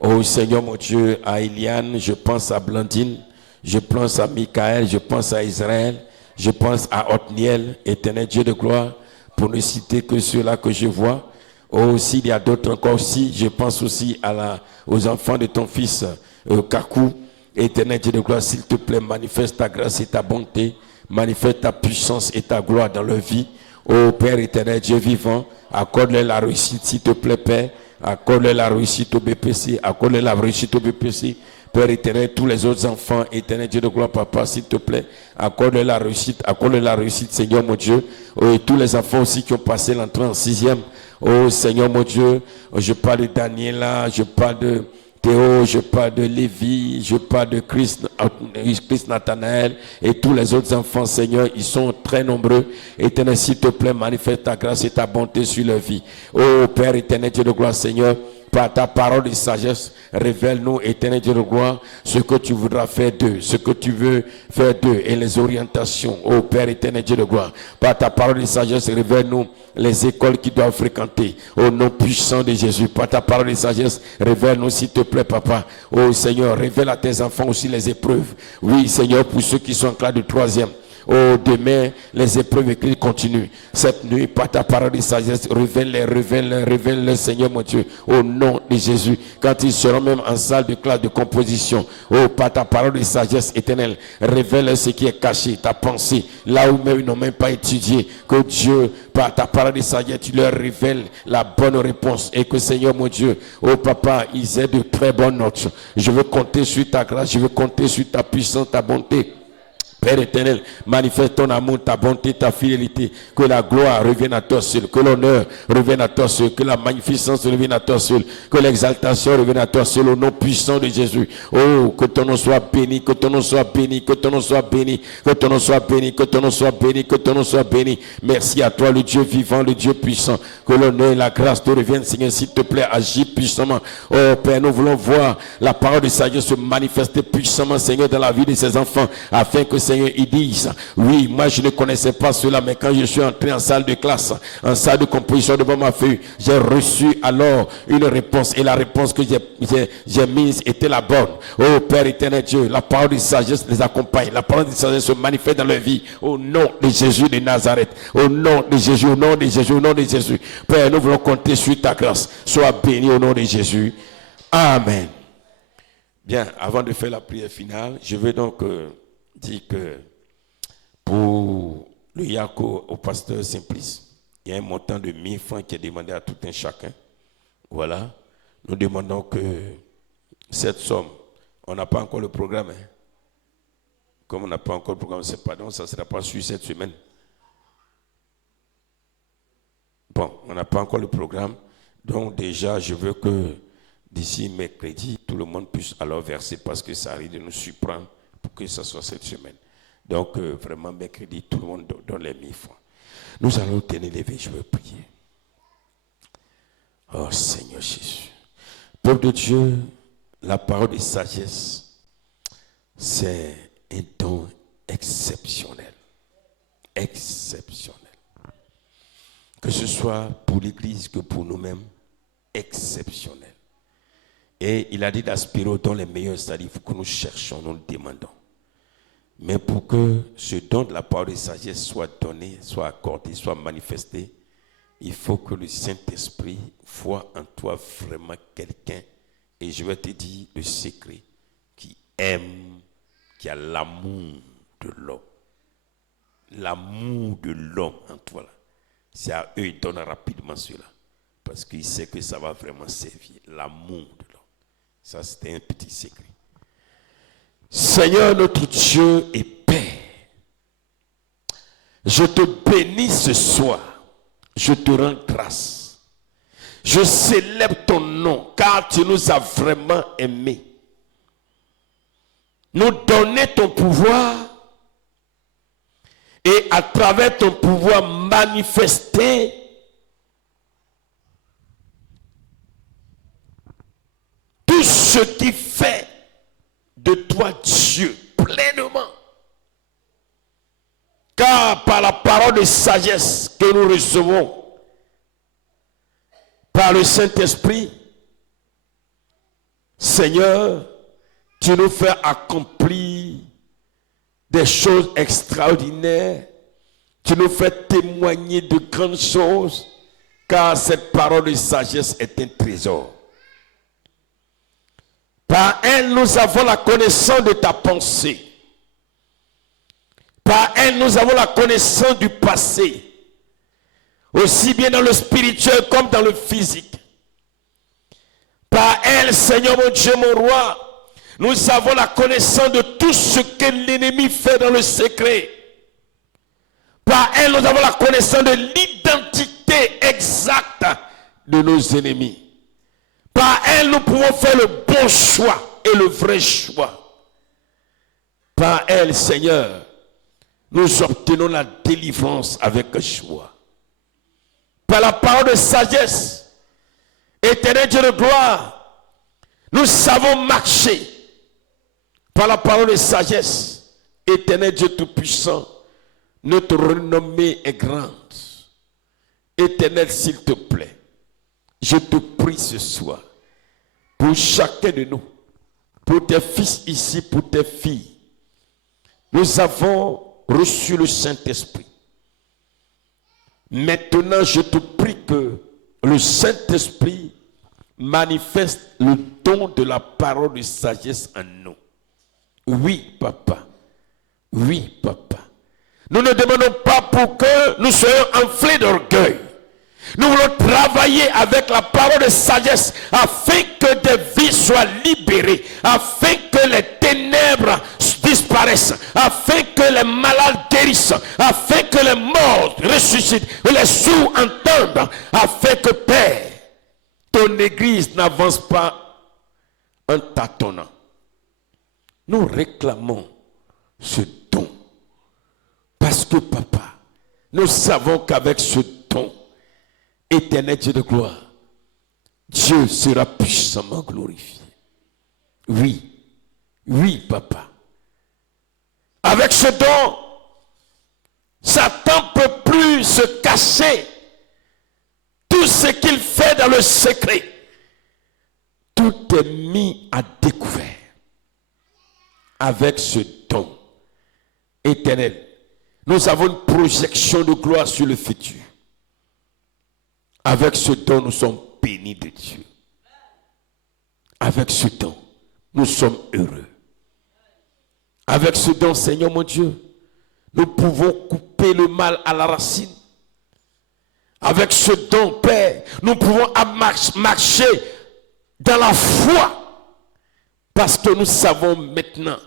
au Seigneur mon Dieu, à Eliane, je pense à Blandine, je pense à Michael, je pense à Israël, je pense à Othniel, éternel Dieu de gloire, pour ne citer que ceux-là que je vois. Oh, s'il y a d'autres encore aussi, je pense aussi aux enfants de ton fils Kakou. Éternel Dieu de gloire, s'il te plaît, manifeste ta grâce et ta bonté, manifeste ta puissance et ta gloire dans leur vie. Oh Père éternel, Dieu vivant, accorde-leur la réussite, s'il te plaît, Père. Accorde-leur la réussite au BPC, accorde-leur la réussite au BPC. Père éternel, tous les autres enfants, éternel Dieu de gloire, Papa, s'il te plaît, accorde-leur la réussite, Seigneur mon Dieu. Oh, et tous les enfants aussi qui ont passé l'entrée en 6e. Oh Seigneur mon Dieu, je parle de Daniela, je parle de Théo, je parle de Lévi, je parle de Christ Nathanaël et tous les autres enfants, Seigneur, ils sont très nombreux. Éternel, s'il te plaît, manifeste ta grâce et ta bonté sur leur vie. Oh Père éternel, Dieu de gloire, Seigneur, par ta parole de sagesse, révèle-nous, éternel Dieu de gloire, ce que tu voudras faire d'eux, ce que tu veux faire d'eux et les orientations. Oh Père éternel Dieu de gloire, par ta parole de sagesse, révèle-nous les écoles qu'ils doivent fréquenter. Au nom puissant de Jésus, par ta parole de sagesse, révèle-nous s'il te plaît, Papa. Oh Seigneur, révèle à tes enfants aussi les épreuves. Oui Seigneur, pour ceux qui sont en classe de 3e. Oh, demain, les épreuves écrites continuent. Cette nuit, par ta parole de sagesse, révèle-les, Seigneur mon Dieu, au nom de Jésus. Quand ils seront même en salle de classe de composition, oh, par ta parole de sagesse éternelle, révèle ce qui est caché, ta pensée, là où même ils n'ont même pas étudié. Que Dieu, par ta parole de sagesse, tu leur révèles la bonne réponse. Et que Seigneur mon Dieu, oh Papa, ils aient de très bonnes notes. Je veux compter sur ta grâce, je veux compter sur ta puissance, ta bonté. Père éternel, manifeste ton amour, ta bonté, ta fidélité. Que la gloire revienne à toi seul. Que l'honneur revienne à toi seul. Que la magnificence revienne à toi seul. Que l'exaltation revienne à toi seul. Au nom puissant de Jésus. Oh, que ton nom soit béni. Que ton nom soit béni. Que ton nom soit béni. Que ton nom soit béni. Que ton nom soit béni. Que ton nom soit béni. Merci à toi, le Dieu vivant, le Dieu puissant. Que l'honneur et la grâce te reviennent, Seigneur. S'il te plaît, agis puissamment. Oh, Père, nous voulons voir la parole de Seigneur se manifester puissamment, Seigneur, dans la vie de ses enfants. Afin que Seigneur, ils disent, oui, moi je ne connaissais pas cela, mais quand je suis entré en salle de classe, en salle de composition devant ma feuille, j'ai reçu alors une réponse, et la réponse que j'ai mise était la bonne. Oh Père éternel Dieu, la parole de sagesse les accompagne, la parole de sagesse se manifeste dans leur vie, au nom de Jésus de Nazareth, au nom de Jésus, au nom de Jésus, au nom de Jésus. Père, nous voulons compter sur ta grâce, sois béni au nom de Jésus. Amen. Bien, avant de faire la prière finale, je veux donc dire que pour le Yako au pasteur Simplice, il y a un montant de 1000 francs qui est demandé à tout un chacun. Voilà. Nous demandons que cette somme, on n'a pas encore le programme. Hein. Comme on n'a pas encore le programme, c'est pas donc ça ne sera pas sur cette semaine. Bon, on n'a pas encore le programme. Donc déjà, je veux que d'ici mercredi, tout le monde puisse alors verser parce que ça arrive de nous surprendre pour que ça soit cette semaine. Donc, vraiment, mercredi, tout le monde donne les 1000 francs. Nous allons tenir les veilles, je veux prier. Oh Seigneur Jésus. Peuple de Dieu, la parole de sagesse, c'est un don exceptionnel. Exceptionnel. Que ce soit pour l'Église que pour nous-mêmes, exceptionnel. Et il a dit d'aspirer au don les meilleurs, c'est-à-dire que nous cherchons, nous le demandons. Mais pour que ce don de la parole de sagesse soit donné, soit accordé, soit manifesté, il faut que le Saint-Esprit voie en toi vraiment quelqu'un, et je vais te dire le secret, qui aime, qui a l'amour de l'homme. L'amour de l'homme en toi là. C'est à eux, il donne rapidement cela. Parce qu'il sait que ça va vraiment servir. L'amour de l'homme. Ça, c'était un petit secret. Seigneur notre Dieu et Père, je te bénis ce soir, je te rends grâce, je célèbre ton nom car tu nous as vraiment aimés, nous donner ton pouvoir et à travers ton pouvoir manifester tout ce qui fait de toi Dieu pleinement. Car par la parole de sagesse que nous recevons, par le Saint-Esprit, Seigneur, tu nous fais accomplir des choses extraordinaires. Tu nous fais témoigner de grandes choses, car cette parole de sagesse est un trésor. Par elle, nous avons la connaissance de ta pensée. Par elle, nous avons la connaissance du passé, aussi bien dans le spirituel comme dans le physique. Par elle, Seigneur mon Dieu, mon roi, nous avons la connaissance de tout ce que l'ennemi fait dans le secret. Par elle, nous avons la connaissance de l'identité exacte de nos ennemis. Par elle, nous pouvons faire le bon choix et le vrai choix. Par elle, Seigneur, nous obtenons la délivrance avec joie. Par la parole de sagesse, Éternel Dieu de gloire, nous savons marcher. Par la parole de sagesse, Éternel Dieu Tout-Puissant, notre renommée est grande. Éternel, s'il te plaît, je te prie ce soir, pour chacun de nous, pour tes fils ici, pour tes filles, nous avons reçu le Saint-Esprit. Maintenant, je te prie que le Saint-Esprit manifeste le don de la parole de sagesse en nous. Oui, papa. Oui, papa. Nous ne demandons pas pour que nous soyons enflés d'orgueil. Nous voulons travailler avec la parole de sagesse afin que des vies soient libérées, afin que les ténèbres disparaissent, afin que les malades guérissent, afin que les morts ressuscitent, que les sourds entendent, afin que, Père, ton Église n'avance pas en tâtonnant. Nous réclamons ce don. Parce que, papa, nous savons qu'avec ce don, Éternel Dieu de gloire, Dieu sera puissamment glorifié. Oui, oui, papa. Avec ce don, Satan ne peut plus se cacher. Tout ce qu'il fait dans le secret, tout est mis à découvert. Avec ce don éternel, nous avons une projection de gloire sur le futur. Avec ce don, nous sommes bénis de Dieu. Avec ce don, nous sommes heureux. Avec ce don, Seigneur mon Dieu, nous pouvons couper le mal à la racine. Avec ce don, Père, nous pouvons marcher dans la foi. Parce que nous savons maintenant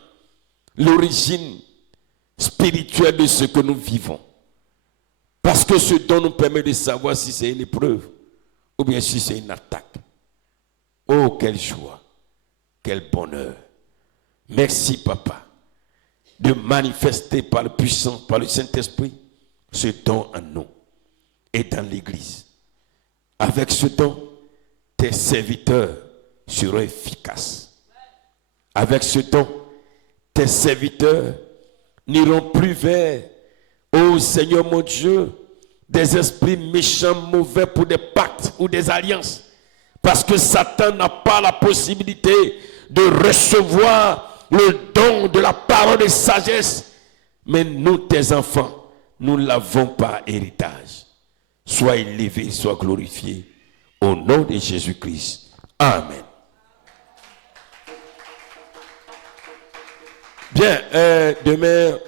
l'origine spirituelle de ce que nous vivons. Parce que ce don nous permet de savoir si c'est une épreuve ou bien si c'est une attaque. Oh, quelle joie, quel bonheur. Merci, papa, de manifester par le puissant, par le Saint-Esprit, ce don en nous et dans l'Église. Avec ce don, tes serviteurs seront efficaces. Avec ce don, tes serviteurs n'iront plus vers, ô Seigneur mon Dieu, des esprits méchants, mauvais pour des pactes ou des alliances. Parce que Satan n'a pas la possibilité de recevoir le don de la parole de sagesse. Mais nous, tes enfants, nous l'avons par héritage. Sois élevé, sois glorifié. Au nom de Jésus-Christ. Amen. Bien, demain...